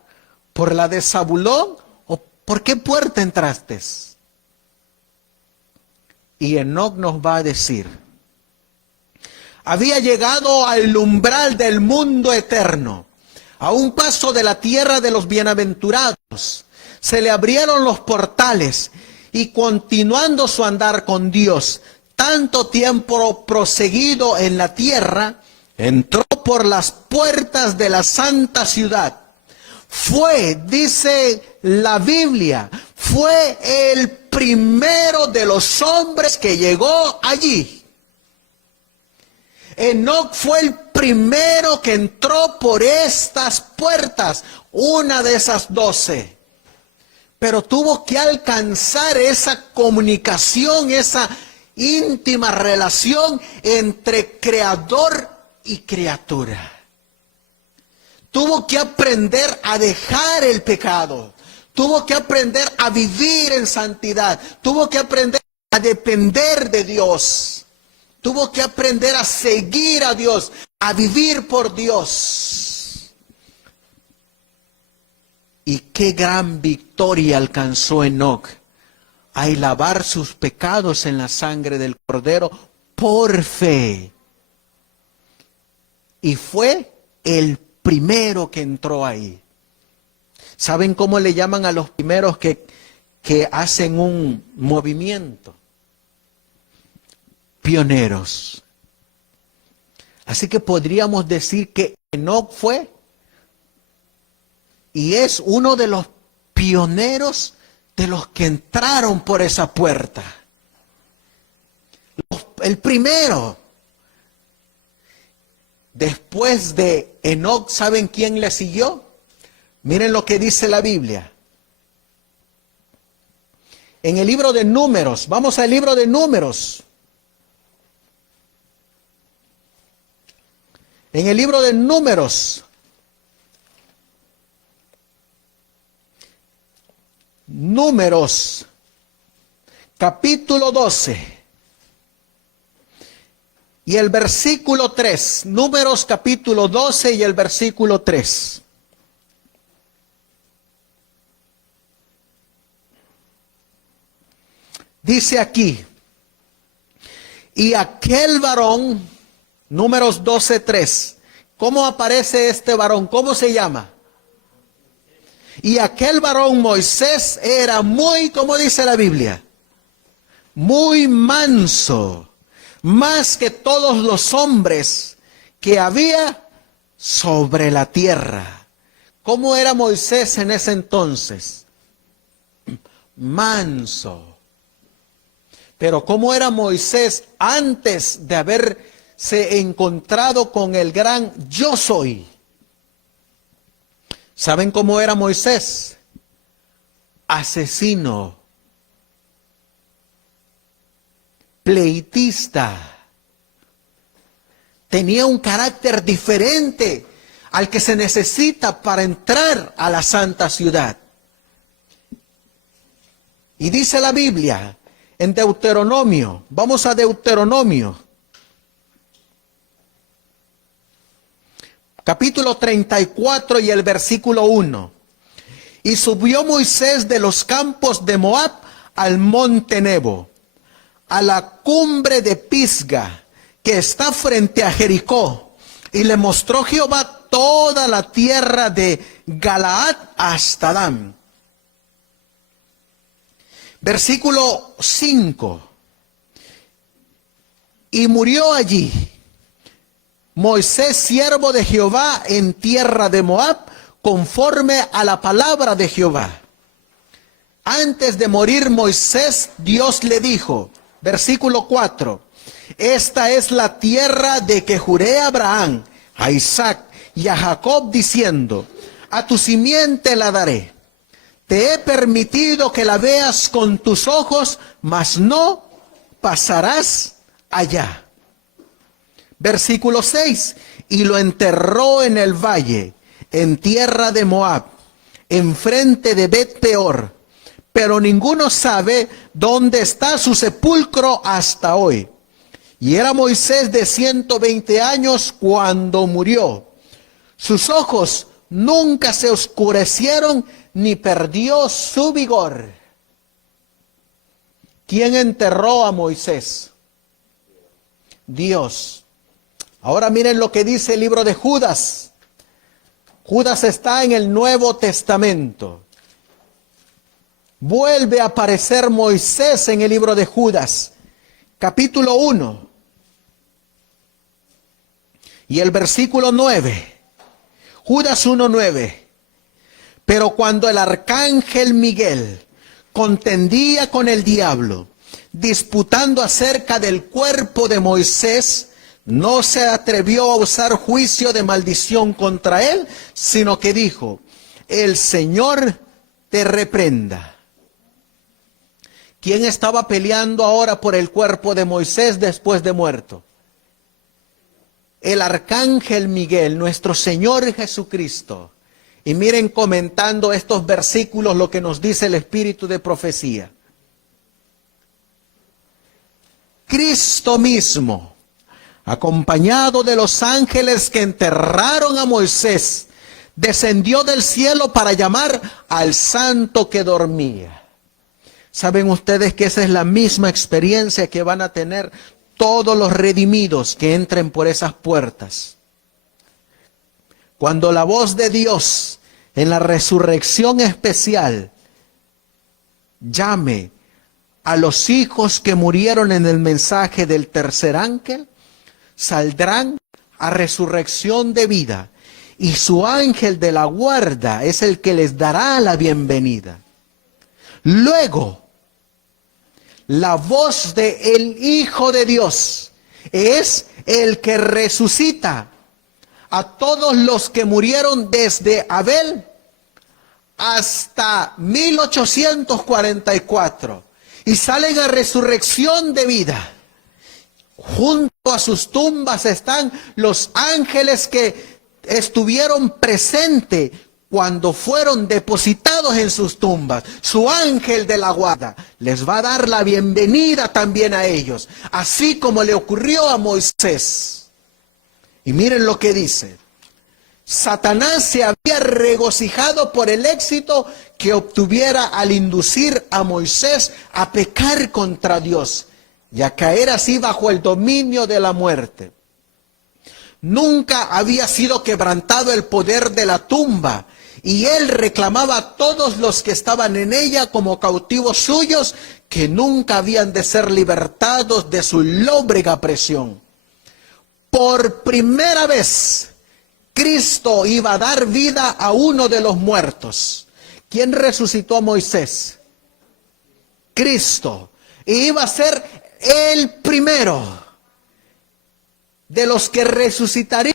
¿Por la de Zabulón? ¿O por qué puerta entraste? Y Enoc nos va a decir, había llegado al umbral del mundo eterno, a un paso de la tierra de los bienaventurados. Se le abrieron los portales y continuando su andar con Dios, tanto tiempo proseguido en la tierra, entró por las puertas de la santa ciudad. Fue, dice la Biblia, fue el primero de los hombres que llegó allí. Enoc fue el primero que entró por estas puertas, una de esas 12. Pero tuvo que alcanzar esa comunicación, esa íntima relación entre creador y criatura. Tuvo que aprender a dejar el pecado. Tuvo que aprender a vivir en santidad. Tuvo que aprender a depender de Dios. Tuvo que aprender a seguir a Dios, a vivir por Dios. Y qué gran victoria alcanzó Enoc al lavar sus pecados en la sangre del Cordero por fe. Y fue el primero que entró ahí. ¿Saben cómo le llaman a los primeros que hacen un movimiento? Pioneros. Así que podríamos decir que Enoc fue y es uno de los pioneros de los que entraron por esa puerta. El primero. Después de Enoc, ¿saben quién le siguió? Miren lo que dice la Biblia. En el libro de Números, vamos al libro de Números. En el libro de Números, Números, capítulo 12, y el versículo 3, Números capítulo 12 y el versículo 3. Dice aquí, y aquel varón, Números 12:3. ¿Cómo aparece este varón? ¿Cómo se llama? Y aquel varón Moisés era muy, ¿cómo dice la Biblia? Muy manso, más que todos los hombres que había sobre la tierra. ¿Cómo era Moisés en ese entonces? Manso. Pero ¿cómo era Moisés antes de haberse encontrado con el gran yo soy? ¿Saben cómo era Moisés? Asesino, pleitista. Tenía un carácter diferente al que se necesita para entrar a la santa ciudad. Y dice la Biblia en Deuteronomio, vamos a Deuteronomio, capítulo 34 y el versículo 1. Y subió Moisés de los campos de Moab al monte Nebo, a la cumbre de Pisga, que está frente a Jericó, y le mostró Jehová toda la tierra de Galaad hasta Dan. Versículo 5. Y murió allí Moisés, siervo de Jehová, en tierra de Moab, conforme a la palabra de Jehová. Antes de morir Moisés, Dios le dijo, versículo 4, esta es la tierra de que juré a Abraham, a Isaac y a Jacob, diciendo, a tu simiente la daré. Te he permitido que la veas con tus ojos, mas no pasarás allá. Versículo 6, y lo enterró en el valle, en tierra de Moab, enfrente de Bet Peor, pero ninguno sabe dónde está su sepulcro hasta hoy. Y era Moisés de 120 años cuando murió. Sus ojos nunca se oscurecieron, ni perdió su vigor. ¿Quién enterró a Moisés? Dios. Ahora miren lo que dice el libro de Judas. Judas está en el Nuevo Testamento. vuelve a aparecer Moisés en el libro de Judas, capítulo 1, y el versículo 9. Judas 1:9. Pero cuando el arcángel Miguel contendía con el diablo, disputando acerca del cuerpo de Moisés, no se atrevió a usar juicio de maldición contra él, sino que dijo: el Señor te reprenda. ¿Quién estaba peleando ahora por el cuerpo de Moisés después de muerto? El arcángel Miguel, nuestro Señor Jesucristo. Y miren, comentando estos versículos, lo que nos dice el espíritu de profecía. Cristo mismo, acompañado de los ángeles que enterraron a Moisés, descendió del cielo para llamar al santo que dormía. ¿Saben ustedes que esa es la misma experiencia que van a tener todos los redimidos que entren por esas puertas? Cuando la voz de Dios en la resurrección especial llame a los hijos que murieron en el mensaje del tercer ángel, saldrán a resurrección de vida, y su ángel de la guarda es el que les dará la bienvenida. Luego, la voz del Hijo de Dios es el que resucita a todos los que murieron desde Abel hasta 1844 y salen a resurrección de vida. Junto a sus tumbas están los ángeles que estuvieron presentes cuando fueron depositados en sus tumbas. Su ángel de la guarda les va a dar la bienvenida también a ellos, así como le ocurrió a Moisés. Y miren lo que dice: Satanás se había regocijado por el éxito que obtuviera al inducir a Moisés a pecar contra Dios y a caer así bajo el dominio de la muerte. Nunca había sido quebrantado el poder de la tumba, y él reclamaba a todos los que estaban en ella como cautivos suyos, que nunca habían de ser libertados de su lóbrega presión. Por primera vez, Cristo iba a dar vida a uno de los muertos. ¿Quién resucitó a Moisés? Cristo. Y iba a ser el primero de los que resucitarían.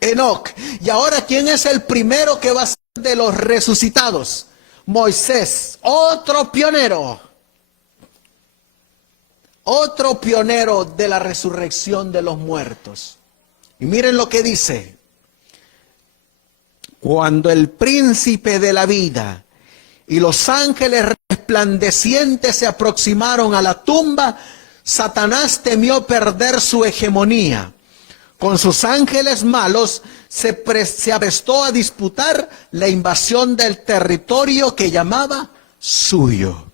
Enoc. Y ahora, ¿quién es el primero que va a ser de los resucitados? Moisés, otro pionero. Otro pionero de la resurrección de los muertos. Y miren lo que dice: cuando el príncipe de la vida y los ángeles resplandecientes se aproximaron a la tumba, Satanás temió perder su hegemonía. Con sus ángeles malos se aprestó a disputar la invasión del territorio que llamaba suyo.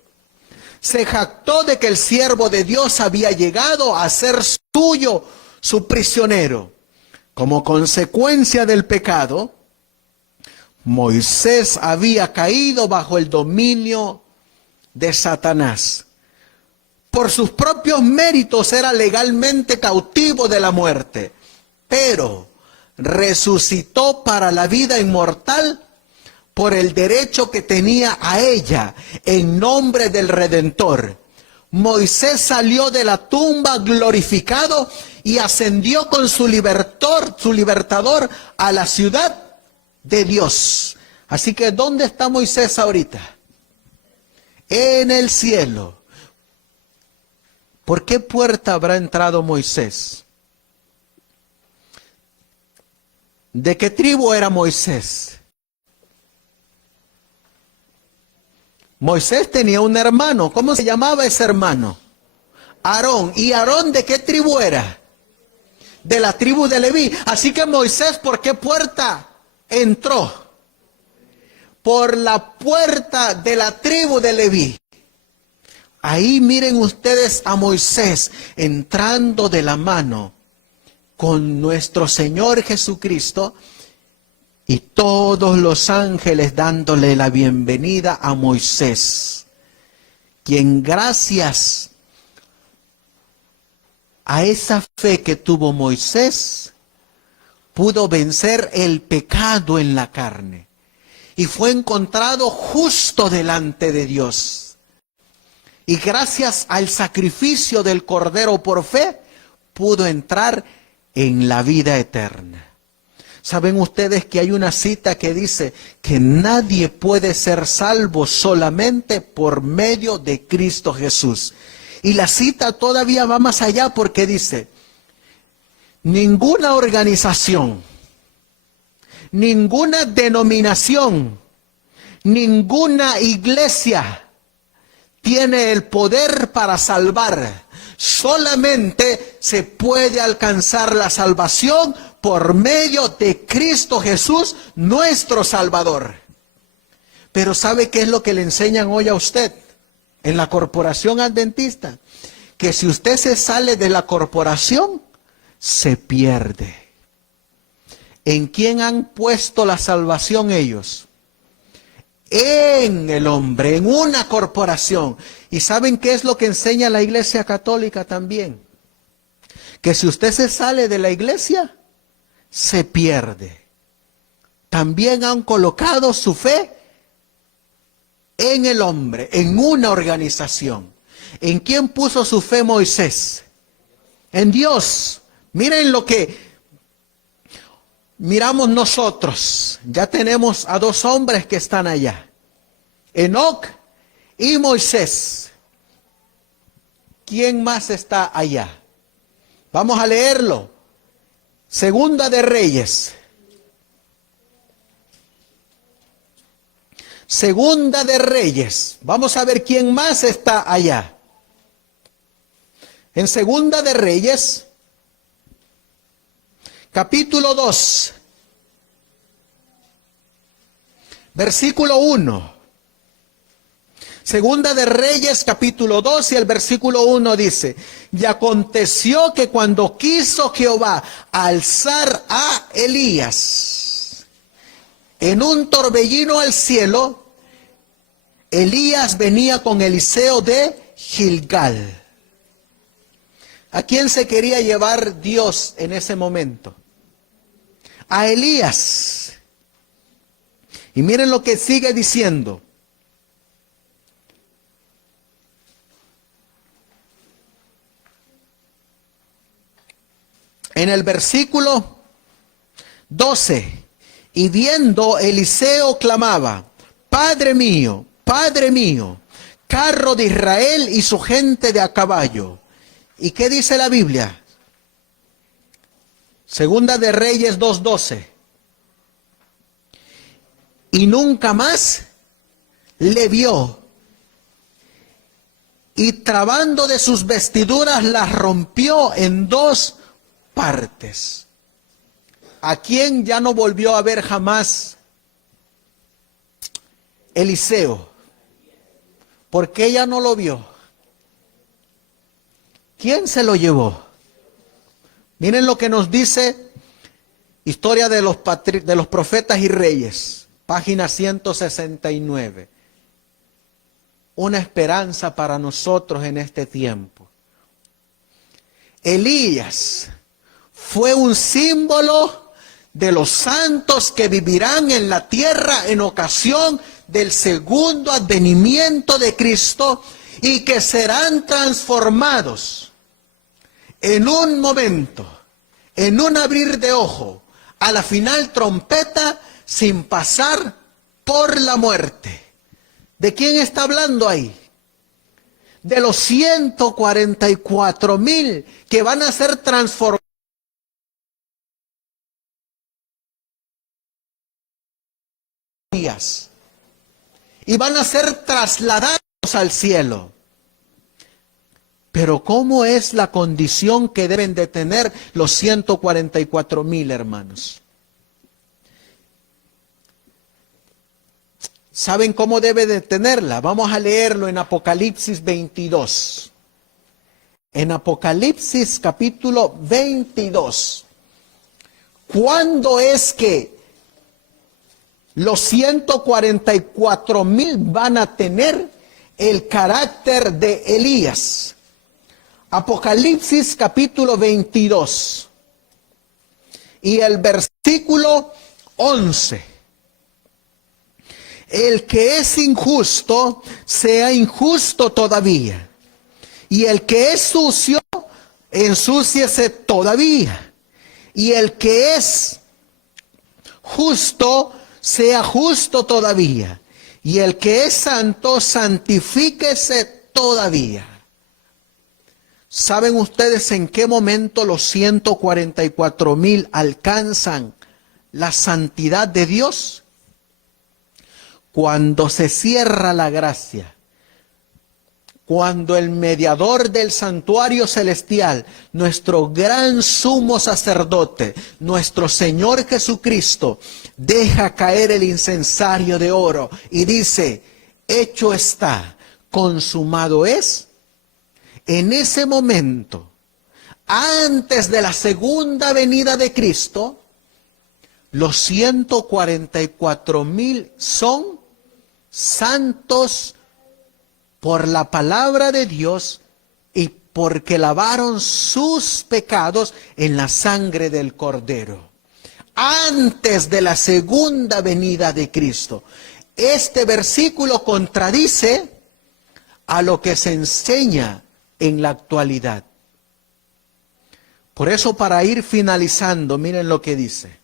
Se jactó de que el siervo de Dios había llegado a ser suyo, su prisionero. Como consecuencia del pecado, Moisés había caído bajo el dominio de Satanás. Por sus propios méritos era legalmente cautivo de la muerte, pero resucitó para la vida inmortal por el derecho que tenía a ella en nombre del Redentor. Moisés salió de la tumba glorificado y ascendió con su libertador a la ciudad de Dios. Así que, ¿dónde está Moisés ahorita? En el cielo. ¿Por qué puerta habrá entrado Moisés? ¿De qué tribu era Moisés? Moisés tenía un hermano. ¿Cómo se llamaba ese hermano? Aarón. ¿Y Aarón de qué tribu era? De la tribu de Leví. Así que Moisés, ¿por qué puerta entró? Por la puerta de la tribu de Leví. Ahí miren ustedes a Moisés entrando de la mano con nuestro Señor Jesucristo y todos los ángeles dándole la bienvenida a Moisés, quien gracias a esa fe que tuvo Moisés, pudo vencer el pecado en la carne y fue encontrado justo delante de Dios. Y gracias al sacrificio del Cordero por fe, pudo entrar en la vida eterna. ¿Saben ustedes que hay una cita que dice que nadie puede ser salvo solamente por medio de Cristo Jesús? Y la cita todavía va más allá porque dice, ninguna organización, ninguna denominación, ninguna iglesia tiene el poder para salvar. Solamente se puede alcanzar la salvación por medio de Cristo Jesús, nuestro Salvador. Pero ¿sabe qué es lo que le enseñan hoy a usted en la corporación adventista? Que si usted se sale de la corporación, se pierde. ¿En quién han puesto la salvación ellos? En el hombre, en una corporación. ¿Y saben qué es lo que enseña la Iglesia Católica también? Que si usted se sale de la iglesia, se pierde. También han colocado su fe en el hombre, en una organización. ¿En quién puso su fe Moisés? En Dios. Miren lo que miramos nosotros. Ya tenemos a dos hombres que están allá. Enoc y Moisés. ¿Quién más está allá? Vamos a leerlo. Segunda de Reyes. Segunda de Reyes. Vamos a ver quién más está allá. En Segunda de Reyes, capítulo 2, versículo 1. Segunda de Reyes, capítulo 2 y el versículo 1 dice, y aconteció que cuando quiso Jehová alzar a Elías en un torbellino al cielo, Elías venía con Eliseo de Gilgal. ¿A quién se quería llevar Dios en ese momento? A Elías. Y miren lo que sigue diciendo. En el versículo 12, y viendo Eliseo clamaba, Padre mío, carro de Israel y su gente de a caballo. ¿Y qué dice la Biblia? Segunda de Reyes 2:12. Y nunca más le vio. Y trabando de sus vestiduras las rompió en dos partes. ¿A quién ya no volvió a ver jamás Eliseo? ¿Por qué ya no lo vio? ¿Quién se lo llevó? Miren lo que nos dice Historia de los Profetas y Reyes, página 169. Una esperanza para nosotros en este tiempo. Elías fue un símbolo de los santos que vivirán en la tierra en ocasión del segundo advenimiento de Cristo y que serán transformados en un momento, en un abrir de ojo, a la final trompeta, sin pasar por la muerte. ¿De quién está hablando ahí? De los 144,000 que van a ser transformados y van a ser trasladados al cielo. Pero ¿cómo es la condición que deben de tener los 144,000 hermanos? ¿Saben cómo debe de tenerla? Vamos a leerlo en Apocalipsis 22. En Apocalipsis capítulo 22. ¿Cuándo es que Los 144,000 van a tener el carácter de Elías. Apocalipsis capítulo 22 y el versículo 11. El que es injusto, sea injusto todavía. Y el que es sucio, ensúciese todavía. Y el que es justo, sea justo todavía. Y el que es santo, santifíquese todavía. ¿Saben ustedes en qué momento los 144,000 alcanzan la santidad de Dios? Cuando se cierra la gracia. Cuando el mediador del santuario celestial, nuestro gran sumo sacerdote, nuestro Señor Jesucristo, deja caer el incensario de oro y dice, hecho está, consumado es. En ese momento, antes de la segunda venida de Cristo, los 144,000 son santos por la palabra de Dios y porque lavaron sus pecados en la sangre del Cordero. Antes de la segunda venida de Cristo. Este versículo contradice a lo que se enseña en la actualidad. Por eso, para ir finalizando, miren lo que dice.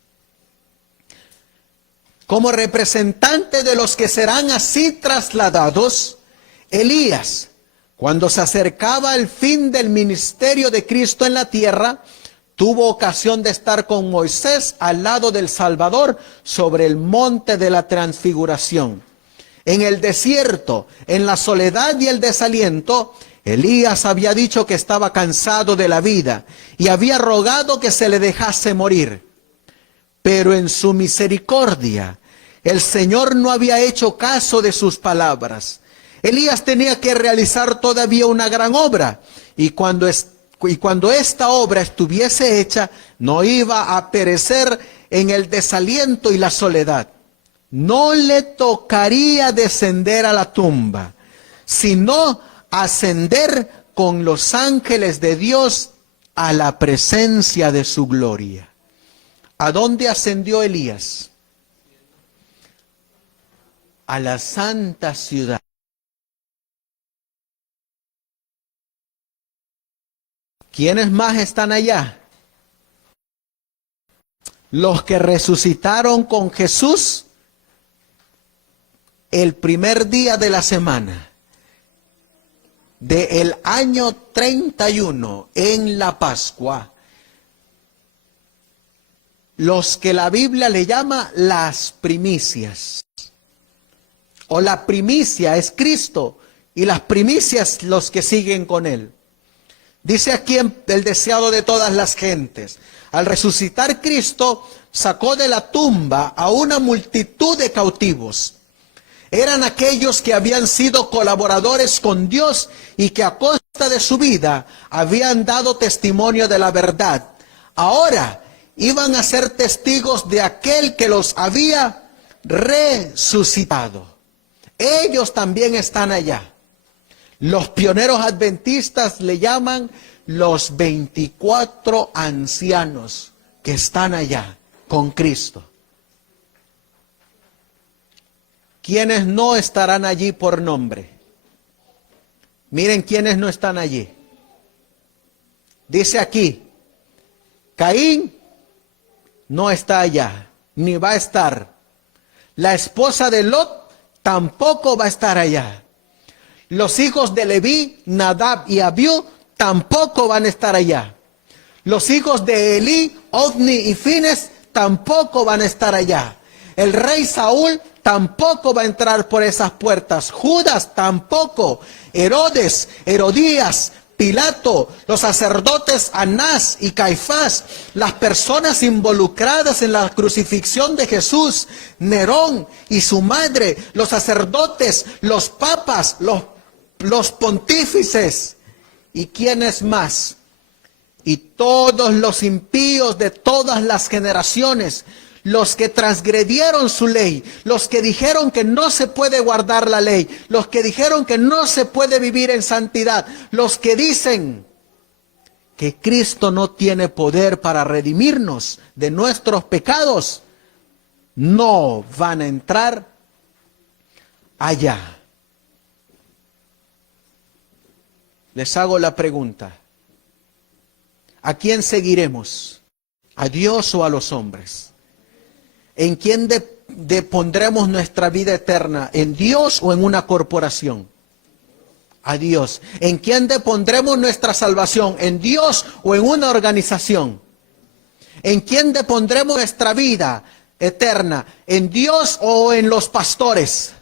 Como representante de los que serán así trasladados, Elías, cuando se acercaba al fin del ministerio de Cristo en la tierra, tuvo ocasión de estar con Moisés al lado del Salvador sobre el monte de la transfiguración. En el desierto, en la soledad y el desaliento, Elías había dicho que estaba cansado de la vida y había rogado que se le dejase morir. Pero en su misericordia, el Señor no había hecho caso de sus palabras. Elías tenía que realizar todavía una gran obra, y cuando esta obra estuviese hecha, no iba a perecer en el desaliento y la soledad. No le tocaría descender a la tumba, sino ascender con los ángeles de Dios a la presencia de su gloria. ¿A dónde ascendió Elías? A la santa ciudad. ¿Quiénes más están allá? Los que resucitaron con Jesús el primer día de la semana del año 31 en la Pascua. Los que la Biblia le llama las primicias. O la primicia es Cristo y las primicias los que siguen con Él. Dice aquí el deseado de todas las gentes. Al resucitar Cristo, sacó de la tumba a una multitud de cautivos. Eran aquellos que habían sido colaboradores con Dios y que a costa de su vida habían dado testimonio de la verdad. Ahora iban a ser testigos de aquel que los había resucitado. Ellos también están allá. Los pioneros adventistas le llaman los 24 ancianos que están allá con Cristo. ¿Quiénes no estarán allí por nombre? Miren quiénes no están allí. Dice aquí, Caín no está allá, ni va a estar. La esposa de Lot tampoco va a estar allá. Los hijos de Leví, Nadab y Abiú, tampoco van a estar allá. Los hijos de Elí, Ofni y Fines, tampoco van a estar allá. El rey Saúl tampoco va a entrar por esas puertas. Judas tampoco. Herodes, Herodías, Pilato, los sacerdotes Anás y Caifás, las personas involucradas en la crucifixión de Jesús, Nerón y su madre, los sacerdotes, los papas, los pontífices y quiénes más, y todos los impíos de todas las generaciones, los que transgredieron su ley, los que dijeron que no se puede guardar la ley, los que dijeron que no se puede vivir en santidad, los que dicen que Cristo no tiene poder para redimirnos de nuestros pecados, no van a entrar allá. Les hago la pregunta: ¿a quién seguiremos? ¿A Dios o a los hombres? ¿En quién depondremos nuestra vida eterna? ¿En Dios o en una corporación? A Dios. ¿En quién depondremos nuestra salvación? ¿En Dios o en una organización? ¿En quién depondremos nuestra vida eterna? ¿En Dios o en los pastores?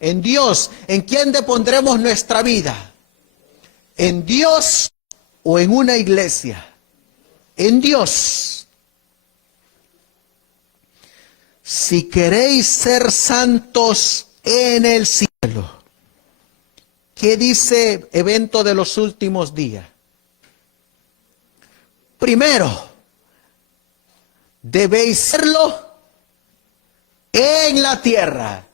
En Dios. ¿En quién depondremos nuestra vida? ¿En Dios o en una iglesia? En Dios. Si queréis ser santos en el cielo. ¿Qué dice evento de los últimos días? Primero, debéis serlo en la tierra.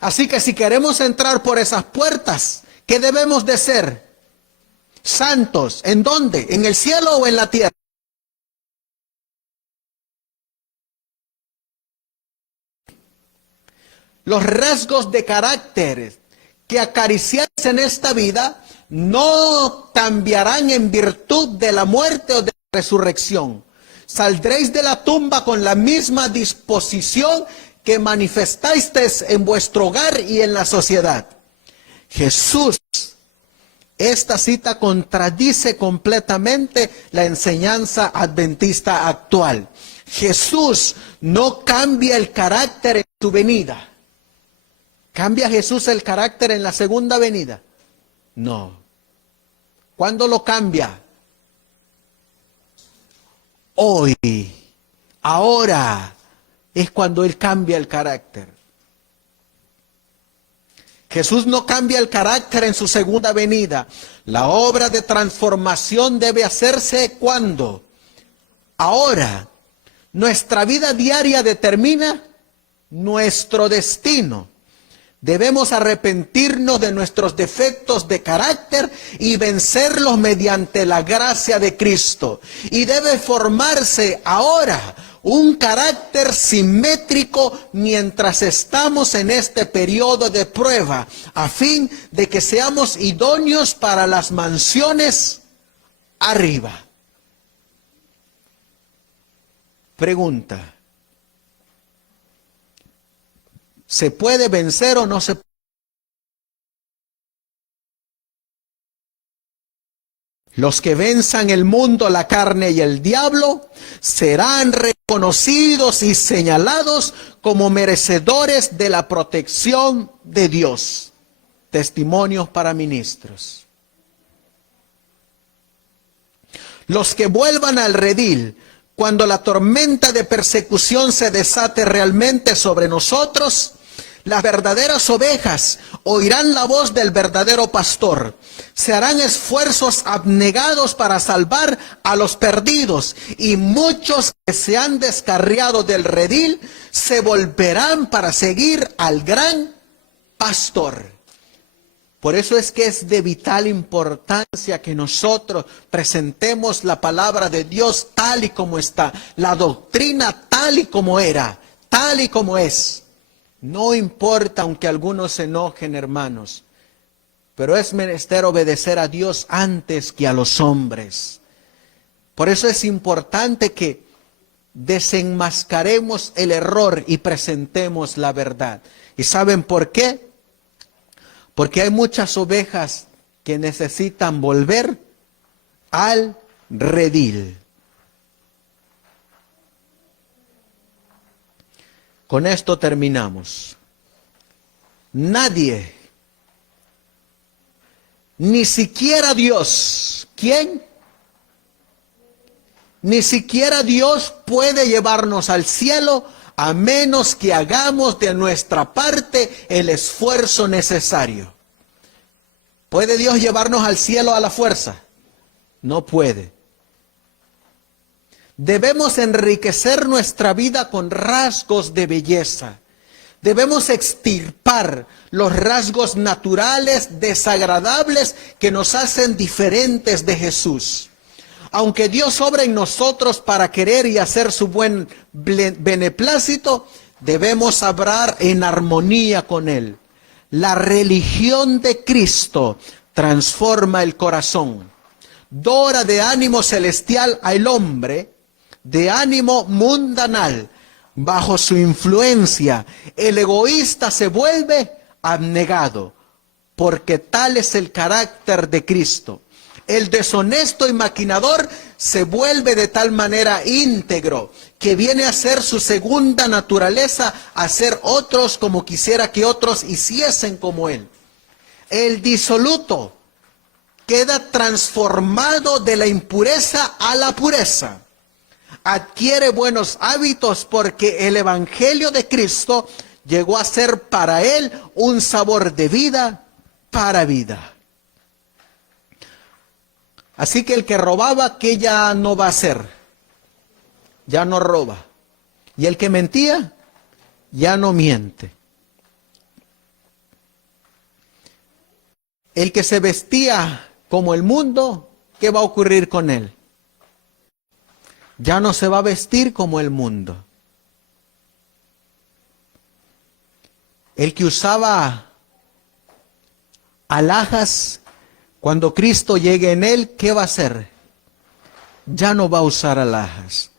Así que si queremos entrar por esas puertas, ¿qué debemos de ser? Santos. ¿En dónde? ¿En el cielo o en la tierra? Los rasgos de carácter que acariciáis en esta vida no cambiarán en virtud de la muerte o de la resurrección. Saldréis de la tumba con la misma disposición que manifestasteis en vuestro hogar y en la sociedad. Jesús, esta cita contradice completamente la enseñanza adventista actual. Jesús no cambia el carácter en su venida. ¿Cambia Jesús el carácter en la segunda venida? No. ¿Cuándo lo cambia? Hoy. Ahora es cuando Él cambia el carácter. Jesús no cambia el carácter en su segunda venida. La obra de transformación debe hacerse ¿cuándo? Ahora. Nuestra vida diaria determina nuestro destino. Debemos arrepentirnos de nuestros defectos de carácter y vencerlos mediante la gracia de Cristo. Y debe formarse ahora un carácter simétrico mientras estamos en este periodo de prueba, a fin de que seamos idóneos para las mansiones arriba. Pregunta: ¿se puede vencer o no se puede? Los que venzan el mundo, la carne y el diablo serán reconocidos y señalados como merecedores de la protección de Dios. Testimonios para ministros. Los que vuelvan al redil, cuando la tormenta de persecución se desate realmente sobre nosotros, las verdaderas ovejas oirán la voz del verdadero pastor. Se harán esfuerzos abnegados para salvar a los perdidos, y muchos que se han descarriado del redil se volverán para seguir al gran pastor. Por eso es que es de vital importancia que nosotros presentemos la palabra de Dios tal y como está, la doctrina tal y como era, tal y como es. No importa aunque algunos se enojen, hermanos, pero es menester obedecer a Dios antes que a los hombres. Por eso es importante que desenmascaremos el error y presentemos la verdad. ¿Y saben por qué? Porque hay muchas ovejas que necesitan volver al redil. Con esto terminamos. Nadie, ni siquiera Dios, ¿quién? Ni siquiera Dios puede llevarnos al cielo a menos que hagamos de nuestra parte el esfuerzo necesario. ¿Puede Dios llevarnos al cielo a la fuerza? No puede. Debemos enriquecer nuestra vida con rasgos de belleza. Debemos extirpar los rasgos naturales, desagradables, que nos hacen diferentes de Jesús. Aunque Dios obra en nosotros para querer y hacer su buen beneplácito, debemos obrar en armonía con Él. La religión de Cristo transforma el corazón. Dora de ánimo celestial al hombre de ánimo mundanal. Bajo su influencia, el egoísta se vuelve abnegado, porque tal es el carácter de Cristo. El deshonesto y maquinador se vuelve de tal manera íntegro, que viene a ser su segunda naturaleza, hacer otros como quisiera que otros hiciesen como él. El disoluto queda transformado de la impureza a la pureza. Adquiere buenos hábitos porque el Evangelio de Cristo llegó a ser para él un sabor de vida para vida. Así que el que robaba, ¿qué ya no va a hacer? Ya no roba. Y el que mentía, ya no miente. El que se vestía como el mundo, ¿qué va a ocurrir con él? Ya no se va a vestir como el mundo. El que usaba alhajas, cuando Cristo llegue en él, ¿qué va a hacer? Ya no va a usar alhajas.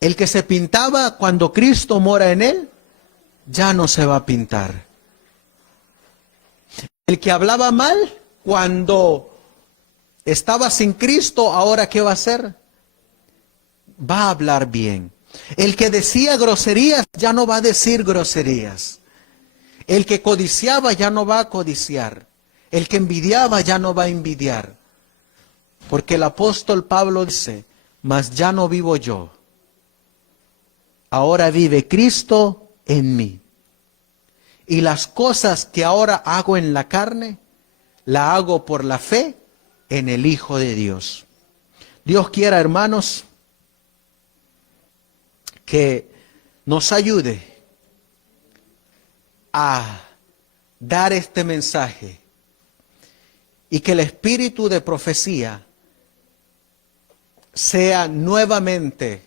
El que se pintaba cuando Cristo mora en él, ya no se va a pintar. El que hablaba mal cuando estaba sin Cristo, ¿ahora qué va a hacer? Va a hablar bien. El que decía groserías, ya no va a decir groserías. El que codiciaba, ya no va a codiciar. El que envidiaba, ya no va a envidiar. Porque el apóstol Pablo dice, mas ya no vivo yo. Ahora vive Cristo en mí. Y las cosas que ahora hago en la carne, la hago por la fe en el Hijo de Dios. Dios quiera, hermanos, que nos ayude a dar este mensaje y que el espíritu de profecía sea nuevamente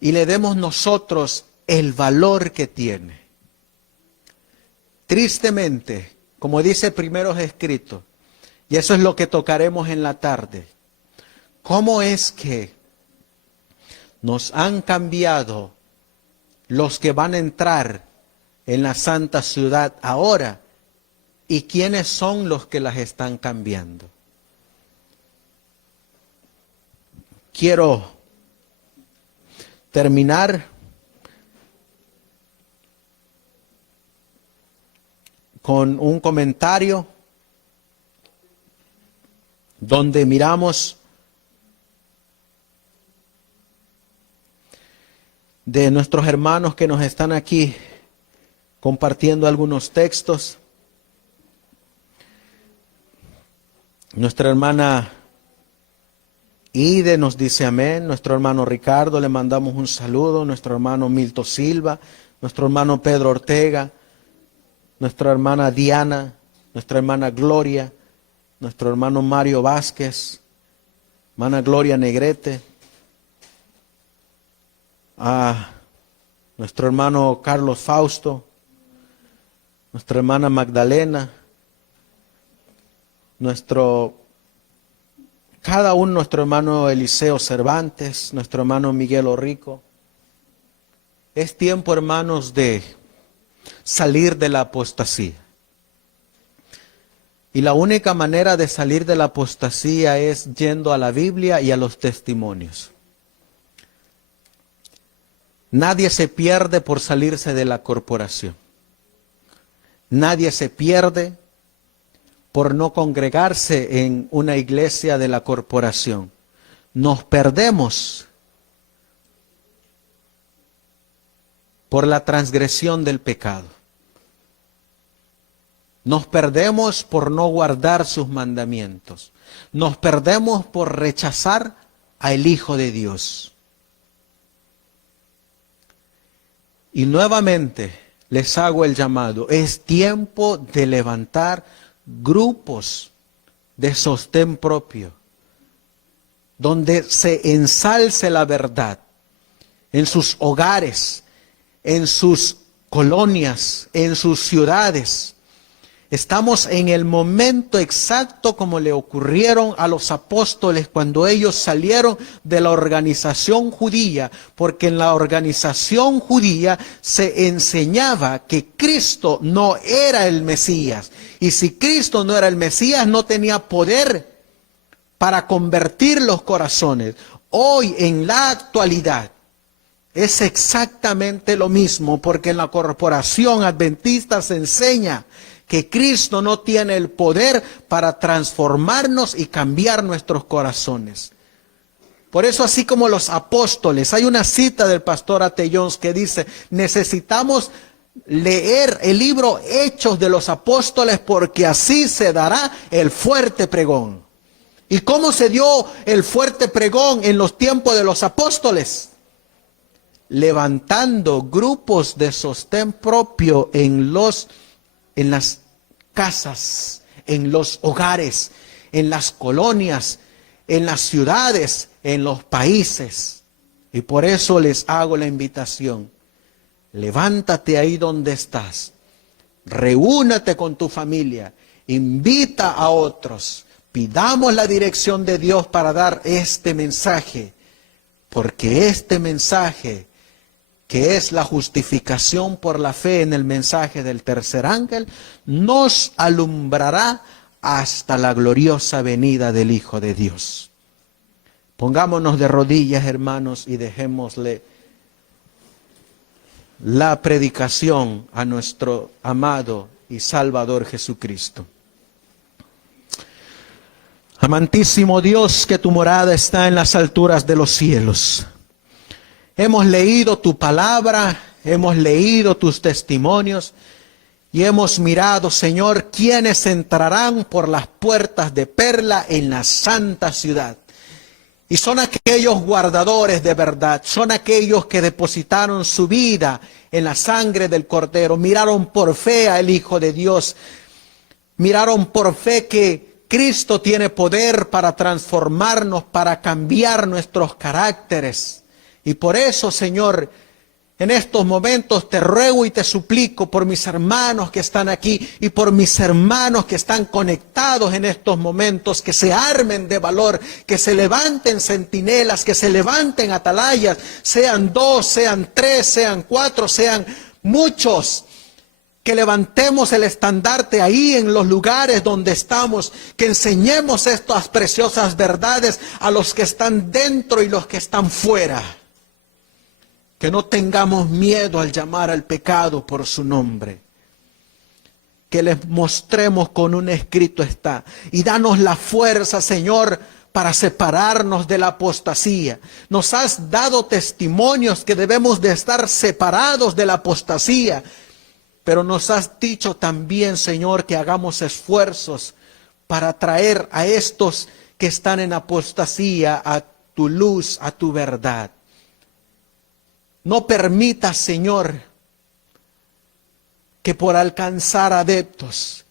y le demos nosotros el valor que tiene. Tristemente, como dice Primeros Escritos, y eso es lo que tocaremos en la tarde, ¿cómo es que nos han cambiado los que van a entrar en la santa ciudad ahora? ¿Y quiénes son los que las están cambiando? Quiero terminar con un comentario donde miramos de nuestros hermanos que nos están aquí compartiendo algunos textos. Nuestra hermana Ide nos dice amén. Nuestro hermano Ricardo le mandamos un saludo. Nuestro hermano Milton Silva. Nuestro hermano Pedro Ortega. Nuestra hermana Diana. Nuestra hermana Gloria. Nuestro hermano Mario Vázquez. Hermana Gloria Negrete. Nuestro hermano Carlos Fausto. Nuestra hermana Magdalena. Cada uno, nuestro hermano Eliseo Cervantes, nuestro hermano Miguel Orrico. Es tiempo, hermanos, de salir de la apostasía. Y la única manera de salir de la apostasía es yendo a la Biblia y a los testimonios. Nadie se pierde por salirse de la corporación. Nadie se pierde por no congregarse en una iglesia de la corporación. Nos perdemos por la transgresión del pecado. Nos perdemos por no guardar sus mandamientos. Nos perdemos por rechazar al Hijo de Dios. Y nuevamente les hago el llamado. Es tiempo de levantar grupos de sostén propio, donde se ensalce la verdad en sus hogares, en sus colonias, en sus ciudades. Estamos en el momento exacto como le ocurrieron a los apóstoles cuando ellos salieron de la organización judía, porque en la organización judía se enseñaba que Cristo no era el Mesías. Y si Cristo no era el Mesías, no tenía poder para convertir los corazones. Hoy, en la actualidad, es exactamente lo mismo, porque en la corporación adventista se enseña que Cristo no tiene el poder para transformarnos y cambiar nuestros corazones. Por eso, así como los apóstoles, hay una cita del pastor A.T. Jones que dice: necesitamos leer el libro Hechos de los Apóstoles, porque así se dará el fuerte pregón. ¿Y cómo se dio el fuerte pregón en los tiempos de los apóstoles? Levantando grupos de sostén propio en las casas, en los hogares, en las colonias, en las ciudades, en los países. Y por eso les hago la invitación. Levántate ahí donde estás. Reúnate con tu familia. Invita a otros. Pidamos la dirección de Dios para dar este mensaje. Porque este mensaje, que es la justificación por la fe en el mensaje del tercer ángel, nos alumbrará hasta la gloriosa venida del Hijo de Dios. Pongámonos de rodillas, hermanos, y dejémosle la predicación a nuestro amado y Salvador Jesucristo. Amantísimo Dios, que tu morada está en las alturas de los cielos. Hemos leído tu palabra, hemos leído tus testimonios y hemos mirado, Señor, quiénes entrarán por las puertas de perla en la santa ciudad. Y son aquellos guardadores de verdad, son aquellos que depositaron su vida en la sangre del Cordero, miraron por fe al Hijo de Dios, miraron por fe que Cristo tiene poder para transformarnos, para cambiar nuestros caracteres. Y por eso, Señor, en estos momentos te ruego y te suplico por mis hermanos que están aquí y por mis hermanos que están conectados en estos momentos, que se armen de valor, que se levanten centinelas, que se levanten atalayas, sean 2, sean 3, sean 4, sean muchos. Que levantemos el estandarte ahí en los lugares donde estamos, que enseñemos estas preciosas verdades a los que están dentro y los que están fuera. Que no tengamos miedo al llamar al pecado por su nombre. Que les mostremos con un escrito está. Y danos la fuerza, Señor, para separarnos de la apostasía. Nos has dado testimonios que debemos de estar separados de la apostasía. Pero nos has dicho también, Señor, que hagamos esfuerzos para traer a estos que están en apostasía a tu luz, a tu verdad. No permitas, Señor, que por alcanzar adeptos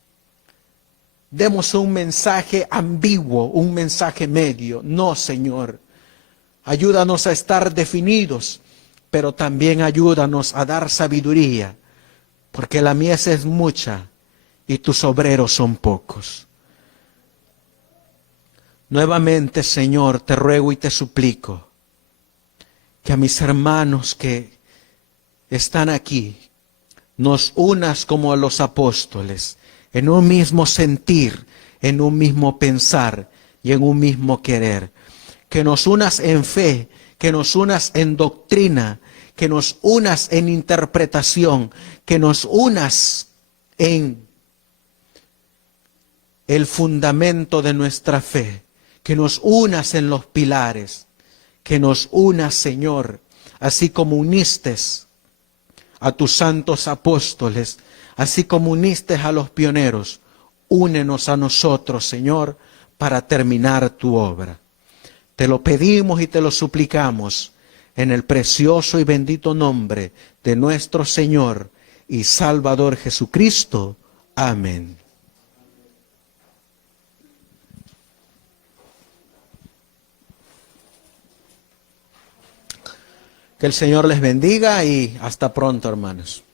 demos un mensaje ambiguo, un mensaje medio. No, Señor. Ayúdanos a estar definidos, pero también ayúdanos a dar sabiduría, porque la mies es mucha y tus obreros son pocos. Nuevamente, Señor, te ruego y te suplico que a mis hermanos que están aquí, nos unas como a los apóstoles, en un mismo sentir, en un mismo pensar y en un mismo querer. Que nos unas en fe, que nos unas en doctrina, que nos unas en interpretación, que nos unas en el fundamento de nuestra fe, que nos unas en los pilares. Que nos unas, Señor, así como uniste a tus santos apóstoles, así como uniste a los pioneros, únenos a nosotros, Señor, para terminar tu obra. Te lo pedimos y te lo suplicamos en el precioso y bendito nombre de nuestro Señor y Salvador Jesucristo. Amén. Que el Señor les bendiga y hasta pronto, hermanos.